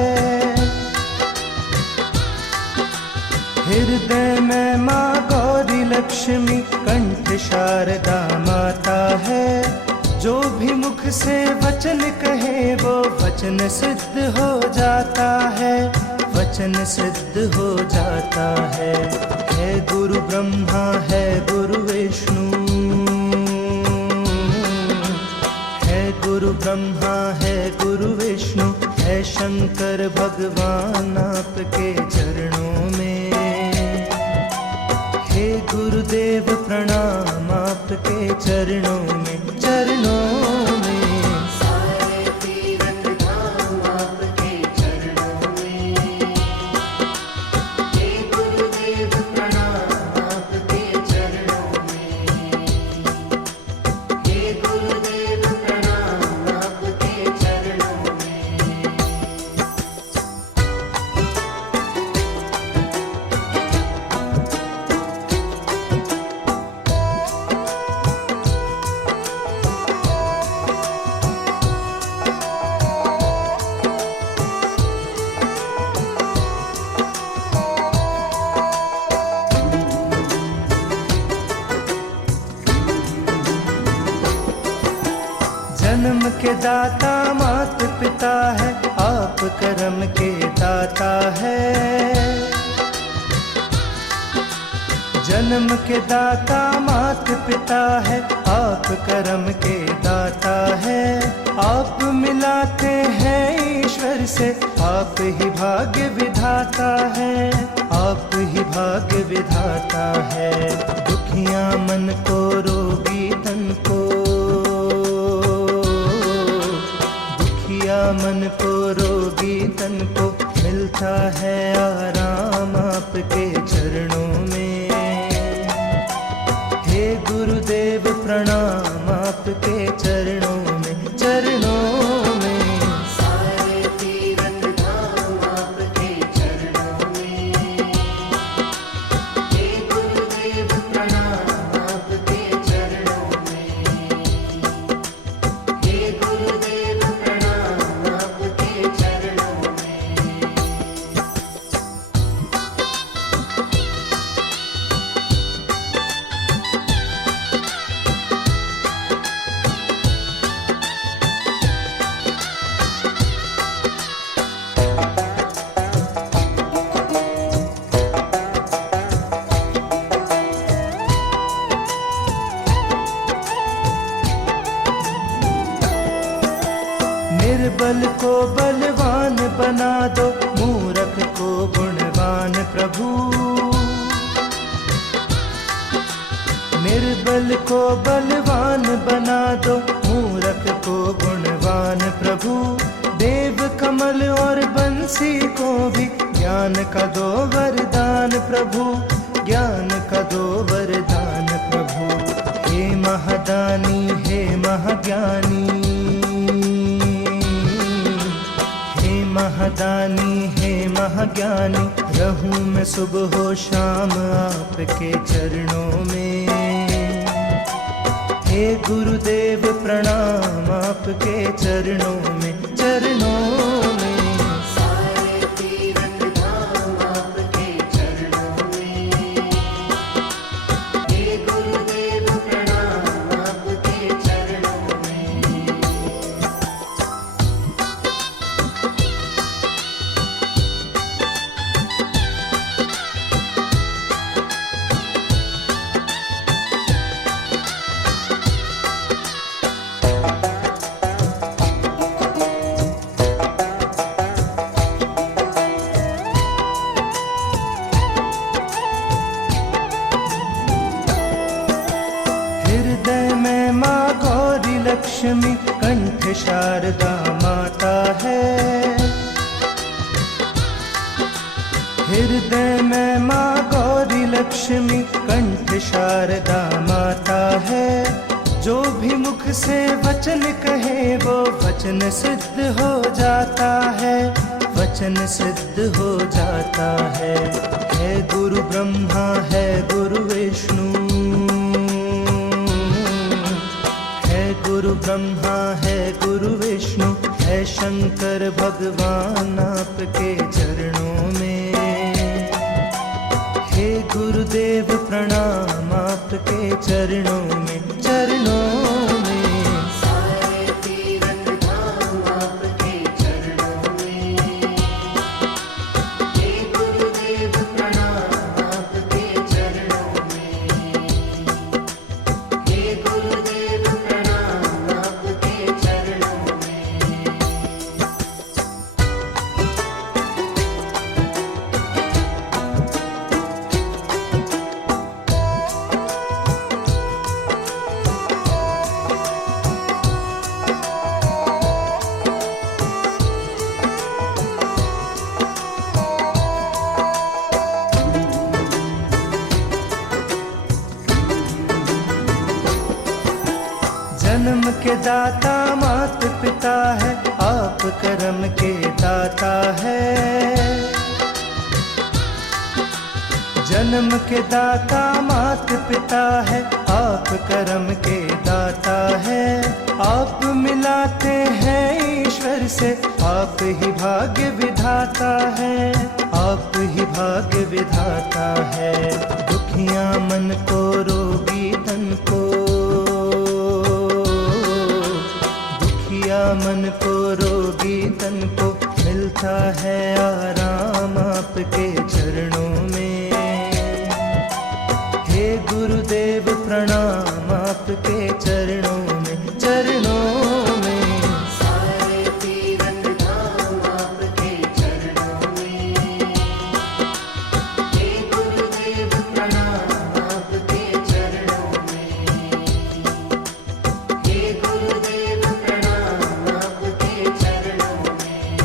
हृदय में माँ गौरी लक्ष्मी, कंठ शारदा माता है। जो भी मुख से वचन कहे वो वचन सिद्ध हो जाता है, वचन सिद्ध हो जाता है। है गुरु ब्रह्मा है गुरु विष्णु, गुरु ब्रह्मा है गुरु विष्णु, है शंकर भगवान आपके चरणों में। हे गुरुदेव प्रणाम आपके चरणों में, चरणों में। सारे तीर्थ धाम आपके चरणों में। हे गुरुदेव प्रणाम आपके चरणों में। हे गुरुदेव प्रणाम आपके चरणों में। जन्म के दाता मात पिता है, आप कर्म के दाता है। जन्म के दाता मात पिता है, आप कर्म के दाता है। आप मिलाते हैं ईश्वर से, आप ही भाग्य विधाता है, आप ही भाग्य विधाता है। दुखिया मन को रोगी तन को, मन को रोगी तन को, मिलता है आराम आपके चरणों में। हे गुरुदेव प्रणाम आपके चरणों में, चरणों में। सारे तीर्थ धाम आपके चरणों में। हे गुरुदेव प्रणाम आपके चरणों में। हे गुरुदेव प्रणाम आपके चरणों में। निर्बल को बलवान बना दो, मूर्ख को गुणवान प्रभु। निर्बल को बलवान बना दो, मूर्ख को गुणवान प्रभु। देव कमल और बंसी को भी ज्ञान का दो वरदान प्रभु, ज्ञान का दो वरदान प्रभु। हे महादानी हे महाज्ञानी, हे महादानी हे महाज्ञानी, रहूं मैं सुबह हो शाम आपके चरणों में। हे गुरुदेव प्रणाम आपके चरणों में, चरणों में। सारे तीरथ धाम आपके चरणों में। हे गुरुदेव प्रणाम आपके चरणों में। हृदय में माँ गौरी लक्ष्मी, कंठ शारदा माता है। हृदय में माँ गौरी लक्ष्मी, कंठ शारदा माता है। जो भी मुख से वचन कहे वो वचन सिद्ध हो जाता है, वचन सिद्ध हो जाता है। है गुरु ब्रह्मा है गुरु विष्णु, है गुरु ब्रह्मा है गुरु विष्णु, है शंकर भगवान आपके चरणों में। हे गुरुदेव प्रणाम आपके चरणों में, चरणों में। सारे तीरथ धाम आपके चरणों में। हे गुरुदेव प्रणाम आपके चरणों में। हे गुरुदेव प्रणाम आपके चरणों में। जन्म के दाता मात पिता है, आप कर्म के दाता है। जन्म के दाता मात पिता है, आप कर्म के दाता है। आप मिलाते हैं ईश्वर से, आप ही भाग्य विधाता है, आप ही भाग्य विधाता है। दुखिया मन को रोगी तन को, मन को रोगी तन को, मिलता है आराम आपके चरणों में। हे गुरुदेव प्रणाम आपके चरणों में, चरणों में। सारे तीरथ धाम आपके चरणों में। हे गुरुदेव प्रणाम आपके चरणों में। हे गुरुदेव प्रणाम आपके चरणों में।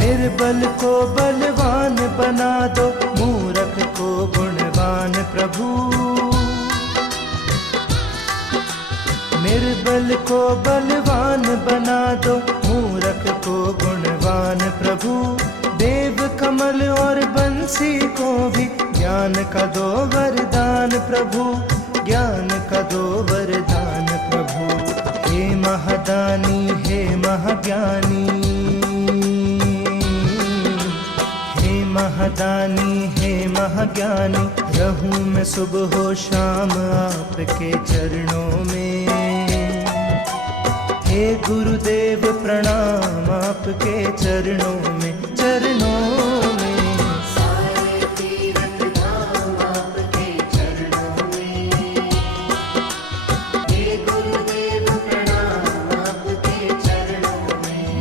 निर्बल को बलवान बना दो, मूर्ख को गुणवान प्रभु। निर्बल को बलवान बना दो, मूर्ख को गुणवान प्रभु। देव कमल और बंसी को भी ज्ञान का दो वरदान प्रभु, ज्ञान का दो वरदान प्रभु। हे महादानी हे महाज्ञानी, महादानी हे महाज्ञानी, रहूं मैं सुबह हो शाम आपके चरणों में। हे गुरुदेव प्रणाम आपके चरणों में, चरणों में। सारे तीरथ धाम आपके चरणों में। हे गुरुदेव प्रणाम आपके चरणों में।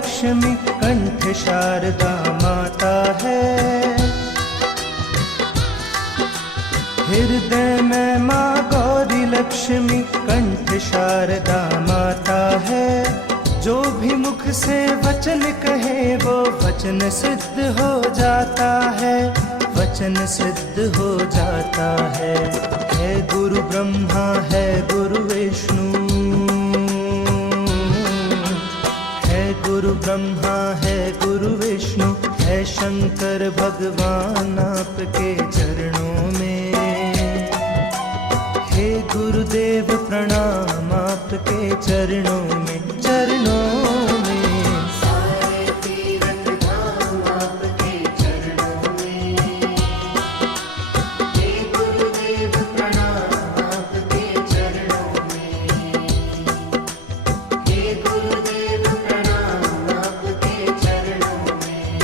लक्ष्मी कंठ शारदा माता है। हृदय में माँ गौरी लक्ष्मी कंठ शारदा माता है। जो भी मुख से वचन कहे वो वचन सिद्ध हो जाता है, वचन सिद्ध हो जाता है। है गुरु ब्रह्मा है गुरु विष्णु, है गुरु ब्रह्मा है गुरु विष्णु, है शंकर भगवान आपके चरणों में। हे गुरुदेव प्रणाम आपके चरणों में, चरणों में। सारे तीरथ धाम आपके चरणों में। हे गुरुदेव प्रणाम आपके चरणों में। हे गुरुदेव प्रणाम आपके चरणों में।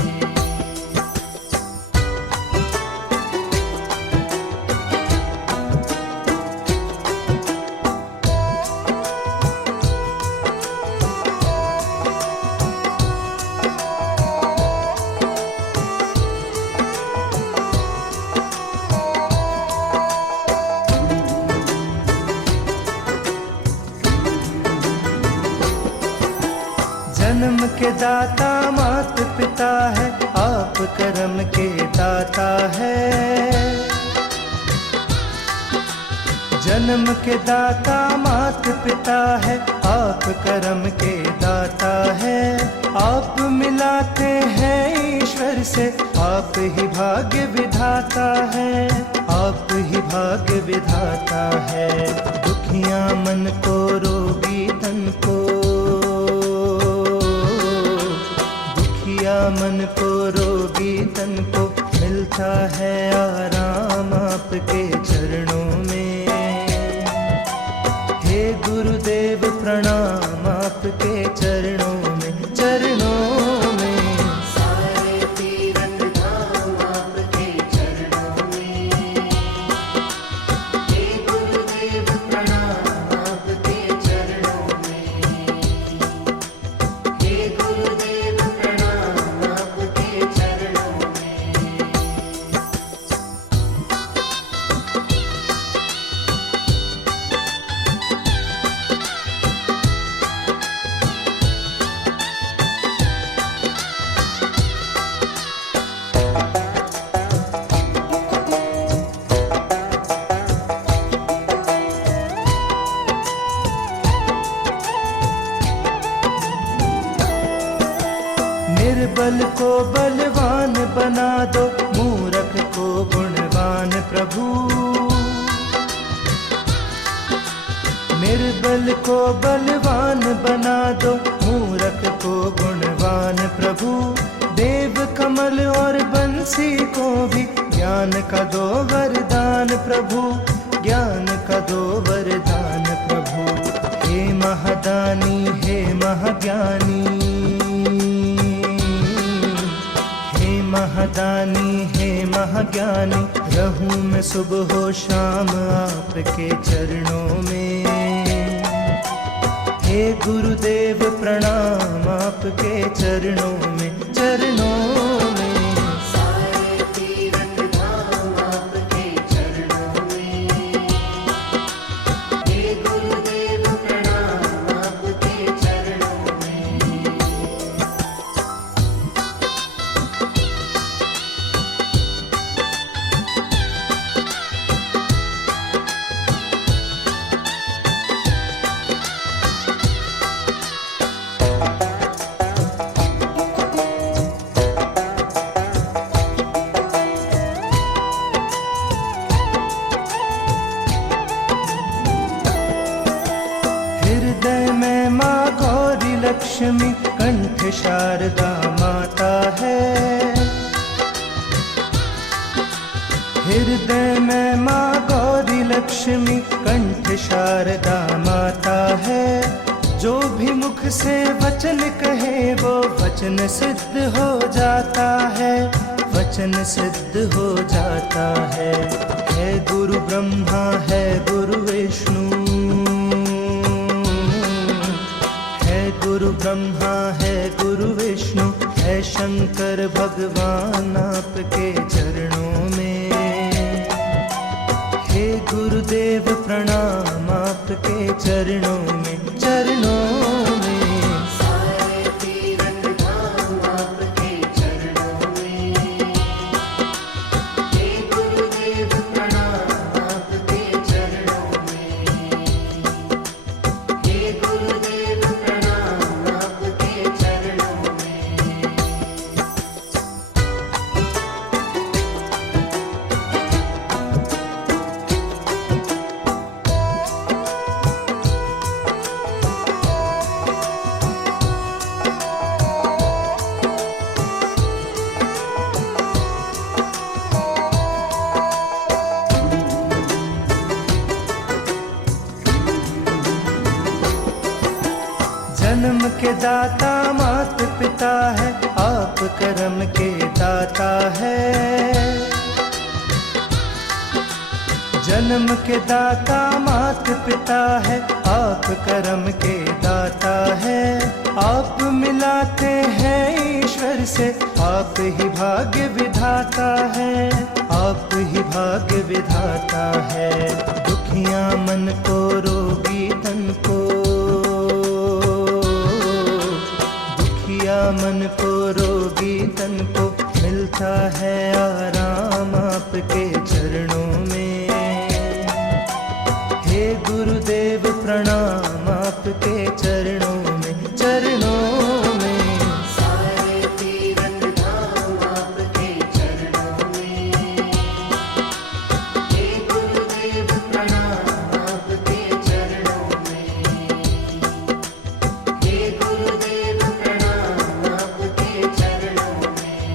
जन्म के दाता मात पिता है, आप कर्म के दाता है। जन्म के दाता मात पिता है, आप कर्म के दाता है। आप मिलाते हैं ईश्वर से, आप ही भाग्य विधाता है, आप ही भाग्य विधाता है। दुखिया मन को रोगी तन को, मन को रोगी तन को मिलता है आराम आपके चरणों में। हे गुरुदेव प्रणाम आपके चरणों में, चरणों में। सारे तीरथ धाम आपके चरणों में। हे गुरुदेव प्रणाम आपके चरणों में। हे गुरुदेव प्रणाम आपके चरणों में। निर्बल को बलवान बना दो, मूर्ख को गुणवान प्रभु। निर्बल को बलवान बना दो, मूर्ख को गुणवान प्रभु। देव कमल और बंसी को भी ज्ञान का दो वरदान प्रभु, ज्ञान का दो वरदान प्रभु। हे महादानी हे महाज्ञानी, महादानी हे महाज्ञानी। रहूं मैं सुबह हो शाम आपके चरणों में। हे गुरुदेव प्रणाम आपके चरणों में, चरणों में। सारे तीरथ धाम आपके चरणों में। हे गुरुदेव प्रणाम आपके चरणों में। हृदय में माँ गौरी लक्ष्मी कंठ शारदा माता है। हृदय में माँ गौरी लक्ष्मी कंठ शारदा माता है। जो भी मुख से वचन कहे वो वचन सिद्ध हो जाता है, वचन सिद्ध हो जाता है। है गुरु ब्रह्मा है गुरु विष्णु, है गुरु गुरु ब्रह्मा है गुरु विष्णु है शंकर भगवान आपके चरणों में। हे गुरुदेव प्रणाम आपके चरणों में, चरणों में। सारे तीरथ धाम आपके चरणों में। हे गुरुदेव प्रणाम आपके चरणों में। हे गुरुदेव प्रणाम आपके चरणों में। जन्म के दाता मात पिता है, आप कर्म के दाता है। जन्म के दाता मात पिता है, आप कर्म के दाता है। आप मिलाते हैं ईश्वर से, आप ही भाग्य विधाता है, आप ही भाग्य विधाता है। दुखिया मन को रोगी तन को, मन को रोगी तन को मिलता है आराम आपके चरणों में। हे गुरुदेव प्रणाम आपके चरणों में, चरणों में। सारे तीरथ धाम आपके चरणों में। हे गुरुदेव प्रणाम आपके चरणों में। हे गुरुदेव प्रणाम आपके चरणों में।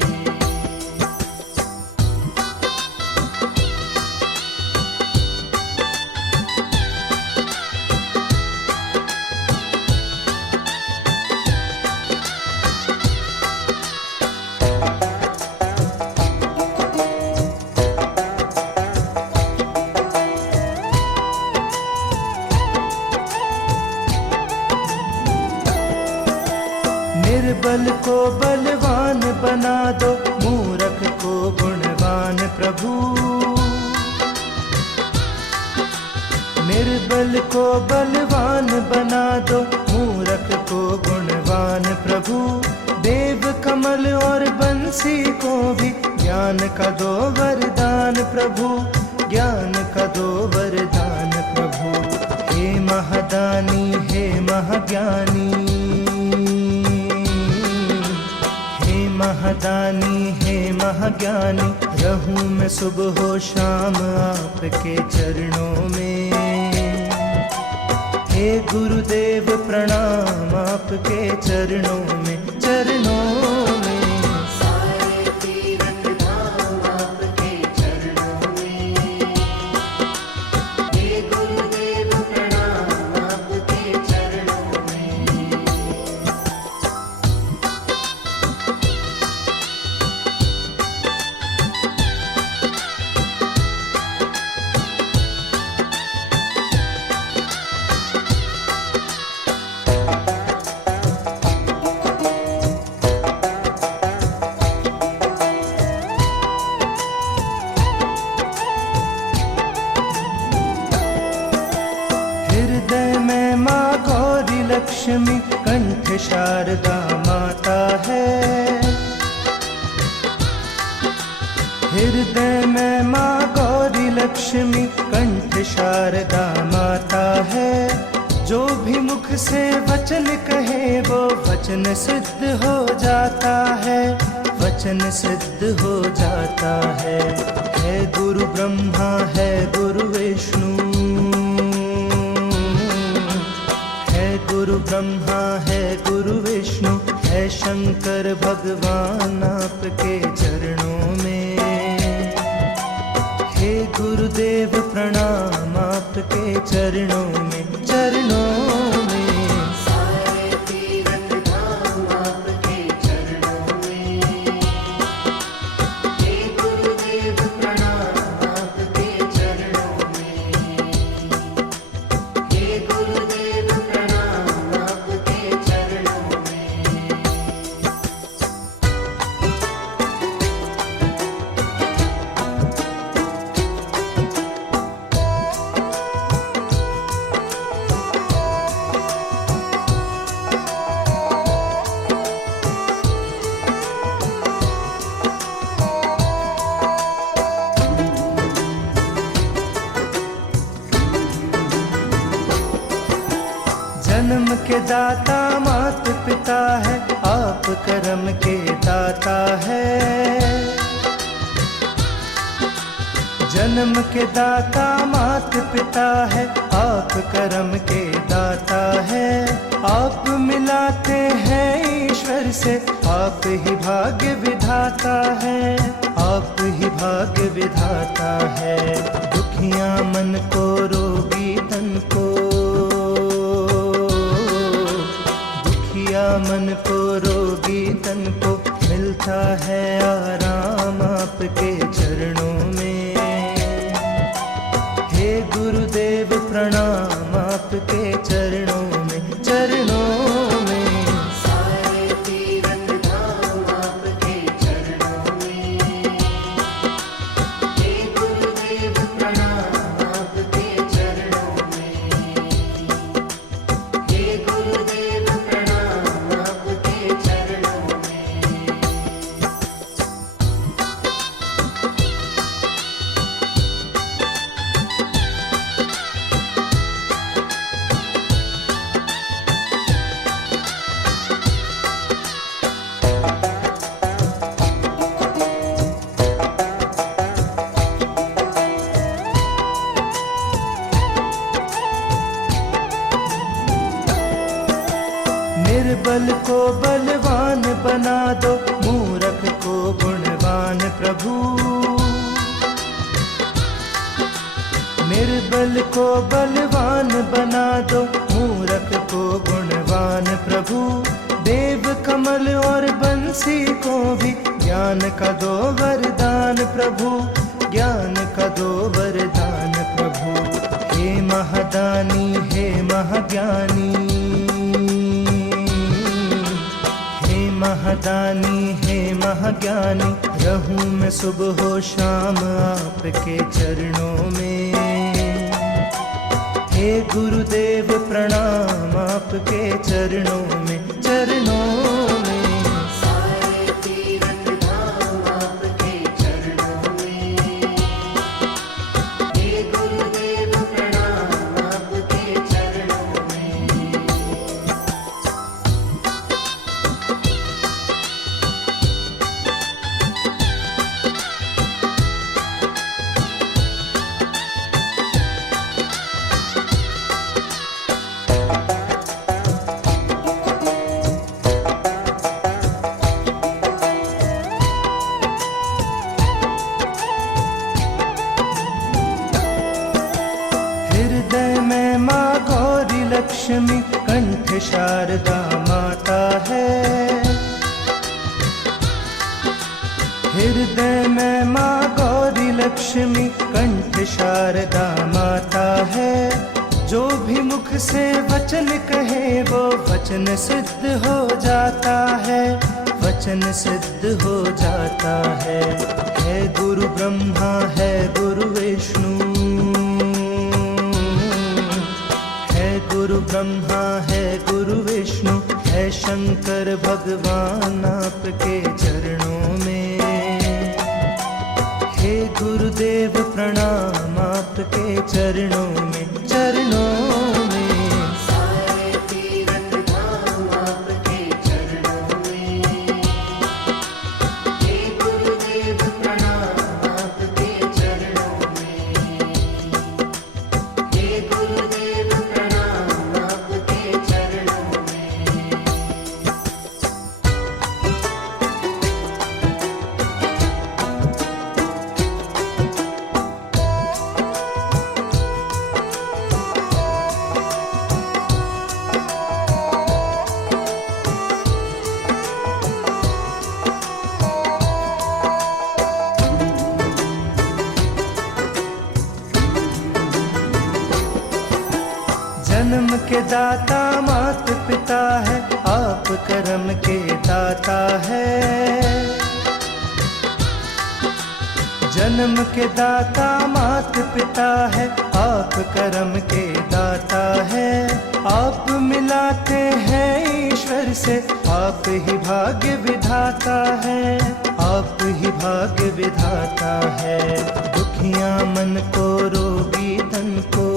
निर्बल को बलवान बना दो, मूर्ख को गुणवान प्रभु। निर्बल को बलवान बना दो, मूर्ख को गुणवान प्रभु। देव कमल और बंसी को भी ज्ञान का दो वरदान प्रभु, ज्ञान का दो वरदान प्रभु। हे महादानी हे महाज्ञानी, महादानी हे महाज्ञानी। रहूं मैं सुबह हो शाम आपके चरणों में। हे गुरुदेव प्रणाम आपके चरणों में, चरणों में। सारे तीरथ धाम आपके चरणों में। हे गुरुदेव प्रणाम आपके चरणों में। हृदय में माँ गौरी लक्ष्मी, कंठ शारदा माता है। हृदय में माँ गौरी लक्ष्मी, कंठ शारदा माता है। जो भी मुख से वचन कहे वो वचन सिद्ध हो जाता है, वचन सिद्ध हो जाता है। है गुरु ब्रह्मा है गुरु विष्णु, गुरु ब्रह्मा है गुरु विष्णु है शंकर भगवान आपके चरणों में। हे गुरुदेव प्रणाम आपके चरणों में, चरणों में। सारे तीरथ धाम आपके चरणों में। हे गुरुदेव प्रणाम आपके चरणों में। हे गुरुदेव प्रणाम आपके चरणों के दाता मात पिता है, आप कर्म के दाता है। जन्म के दाता मात पिता है, आप कर्म के दाता है। आप मिलाते हैं ईश्वर से, आप ही भाग्य विधाता है, आप ही भाग्य विधाता है। दुखियां मन को रोगी तन को, दुखिया मन को रोगी तन को मिलता है आराम आपके चरणों में। हे गुरुदेव प्रणाम आपके चरणों में, चरणों में। सारे तीरथ धाम आपके चरणों में। हे गुरुदेव प्रणाम आपके चरणों में। हे गुरुदेव प्रणाम आपके चरणों में। निर्बल को बलवान बना दो, मूर्ख को गुणवान प्रभु। निर्बल को बलवान बना दो, मूर्ख को गुणवान प्रभु। देव कमल और बंसी को भी ज्ञान का दो वरदान प्रभु, ज्ञान का दो वरदान प्रभु। हे महादानी हे महाज्ञानी, महादानी हे महाज्ञानी। रहूं मैं सुबह हो शाम आपके चरणों में। हे गुरुदेव प्रणाम आपके चरणों में, चरणों में। सारे तीरथ धाम आपके चरणों में। हे गुरुदेव प्रणाम आपके चरणों में। हृदय में माँ गौरी लक्ष्मी, कंठ शारदा माता है। हृदय में माँ गौरी लक्ष्मी, कंठ शारदा माता है। जो भी मुख से वचन कहे वो वचन सिद्ध हो जाता है, वचन सिद्ध हो जाता है। है गुरु ब्रह्मा है गुरु विष्णु, गुरु ब्रह्मा है गुरु विष्णु, है शंकर भगवान आपके चरणों में। हे गुरुदेव प्रणाम आपके चरणों में, चरणों में। सारे तीरथ धाम आपके चरणों में। हे गुरुदेव प्रणाम आपके चरणों में। हे गुरुदेव प्रणाम आपके चरणों में। जन्म के दाता मात पिता है, आप कर्म के दाता है। जन्म के दाता मात पिता है, आप कर्म के दाता है। आप मिलाते हैं ईश्वर से, आप ही भाग्य विधाता है, आप ही भाग्य विधाता है। दुखियां मन को रोगी तन को,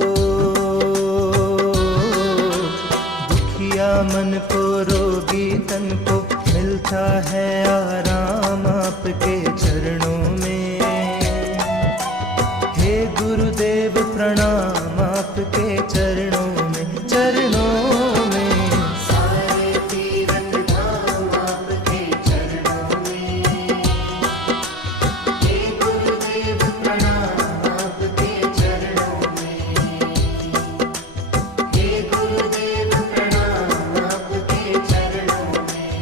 दुखिया मन को रोगी तन को मिलता है आराम आपके चरणों में। हे गुरुदेव प्रणाम आपके चरणों में, चरणों में। सारे तीरथ धाम आपके चरणों में। हे गुरुदेव प्रणाम आपके चरणों में। हे गुरुदेव प्रणाम आपके चरणों में।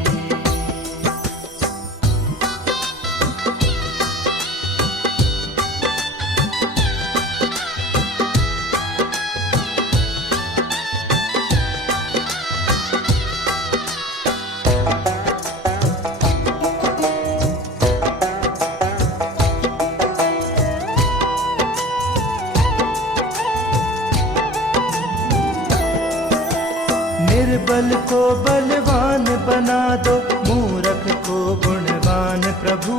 निर्बल को बलवान बना दो, मूर्ख को गुणवान प्रभु।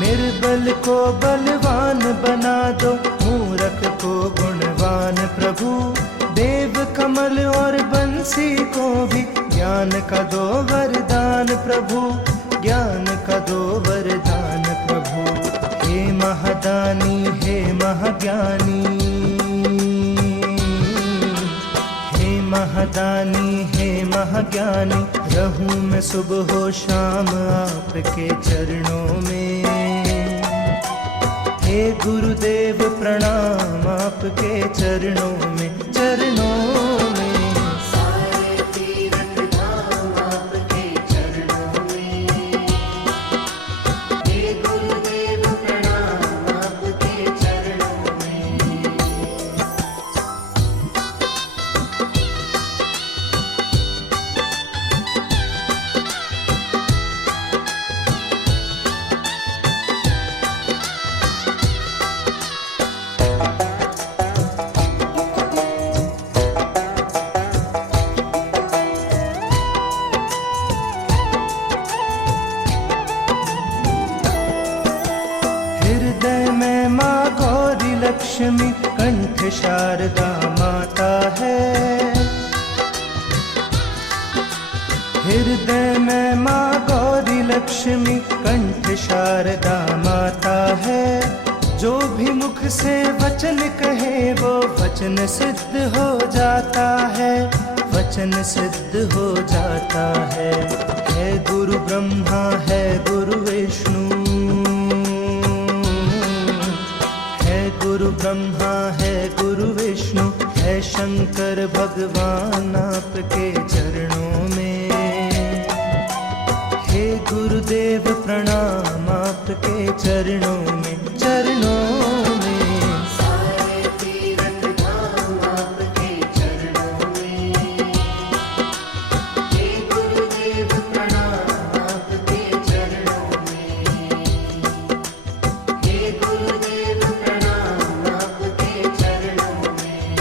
निर्बल को बलवान बना दो, मूर्ख को गुणवान प्रभु। देव कमल और बंसी को भी ज्ञान का दो वरदान प्रभु, ज्ञान का दो वरदान प्रभु। हे महादानी हे महाज्ञानी, महादानी हे महाज्ञानी, रहूं मैं सुबह हो शाम आपके चरणों में। हे गुरुदेव प्रणाम आपके चरणों में, चरणों में। सारे तीरथ धाम आपके चरणों में। हे गुरुदेव प्रणाम आपके चरणों में। हृदय में माँ गौरी लक्ष्मी, कंठ शारदा माता है। हृदय में माँ गौरी लक्ष्मी, कंठ शारदा माता है। जो भी मुख से वचन कहे वो वचन सिद्ध हो जाता है, वचन सिद्ध हो जाता है। है गुरु ब्रह्मा है गुरु विष्णु, गुरु ब्रह्मा है गुरु विष्णु, है शंकर भगवान आपके चरणों में। हे गुरुदेव प्रणाम आपके चरणों में, चरणों में। सारे तीरथ धाम आपके चरणों में। हे गुरुदेव प्रणाम आपके चरणों में। हे गुरुदेव प्रणाम आपके चरणों में।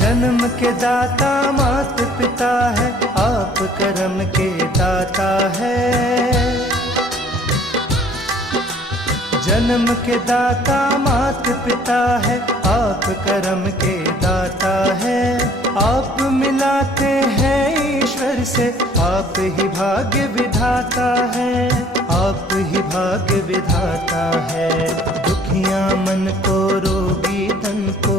जन्म के दाता मात पिता है, आप कर्म के दाता है। जन्म के दाता मात पिता है, आप कर्म के दाता है। आप मिलाते हैं ईश्वर से, आप ही भाग्य विधाता है, आप ही भाग्य विधाता है। दुखिया मन को रोगी तन को,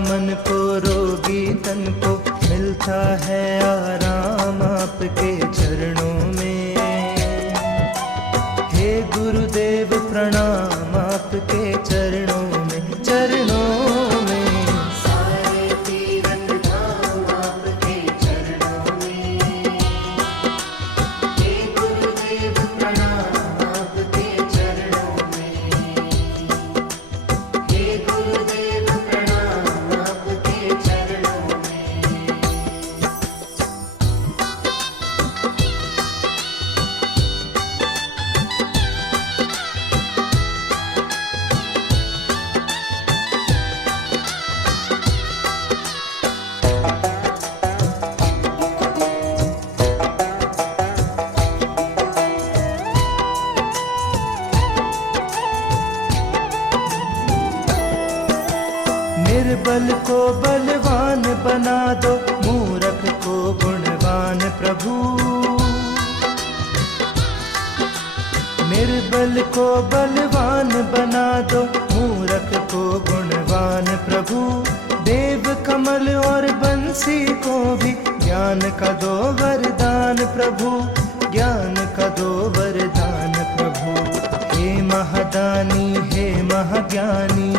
मन को रोगी तन को मिलता है आराम आपके चरणों में। हे गुरुदेव प्रणाम आपके चरणों में, चरणों में। सारे तीरथ धाम आपके चरणों में। हे गुरुदेव प्रणाम आपके चरणों में। हे गुरुदेव प्रणाम आपके चरणों प्रभु। निर्बल को बलवान बना दो, मूर्ख को गुणवान प्रभु। देव कमल और बंसी को भी ज्ञान का दो वरदान प्रभु, ज्ञान का दो वरदान प्रभु। हे महादानी हे महाज्ञानी,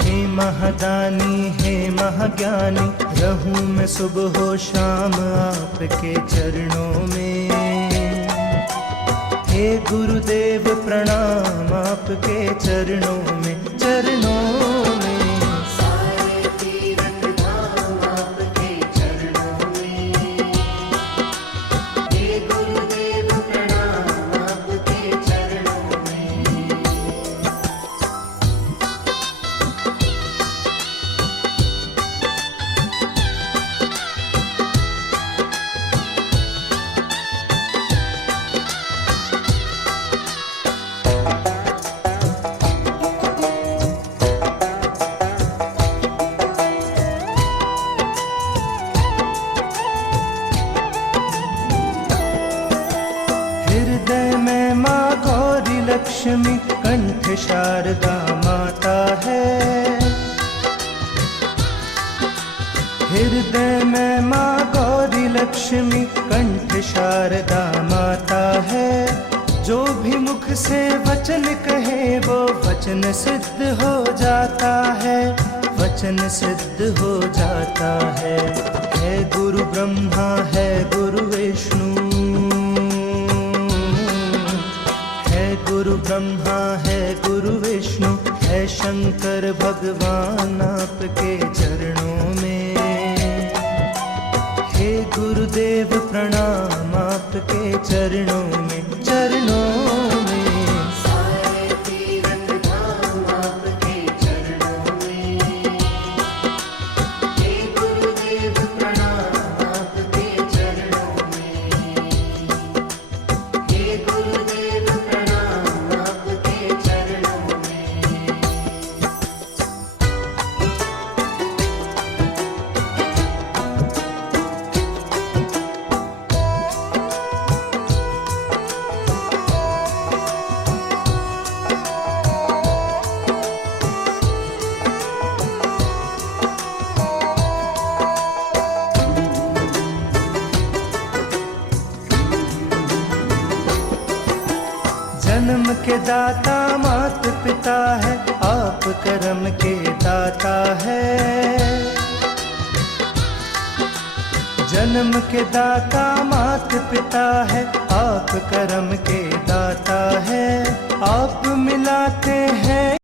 हे महादानी हे महाज्ञानी, रहूं मैं सुबह हो शाम आपके चरणों में। हे गुरुदेव प्रणाम आपके चरणों में, चरणों में। सारे तीरथ धाम आपके चरणों में। हे गुरुदेव प्रणाम आपके चरणों में। हृदय में माँ गौरी लक्ष्मी, कंठ शारदा माता है। हृदय में माँ गौरी लक्ष्मी, कंठ शारदा माता है। जो भी मुख से वचन कहे वो वचन सिद्ध हो जाता है, वचन सिद्ध हो जाता है। है गुरु ब्रह्मा है गुरु विष्णु, गुरु ब्रह्मा है गुरु विष्णु, है शंकर भगवान आपके चरणों में। हे गुरुदेव प्रणाम आपके चरणों में, चरणों में। सारे तीरथ धाम आपके चरणों में। हे गुरुदेव प्रणाम आपके चरणों में। हे गुरुदेव प्रणाम आपके चरणों में। जन्म के दाता मात पिता है, आप कर्म के दाता है। जन्म के दाता मात पिता है, आप कर्म के दाता है। आप मिलाते हैं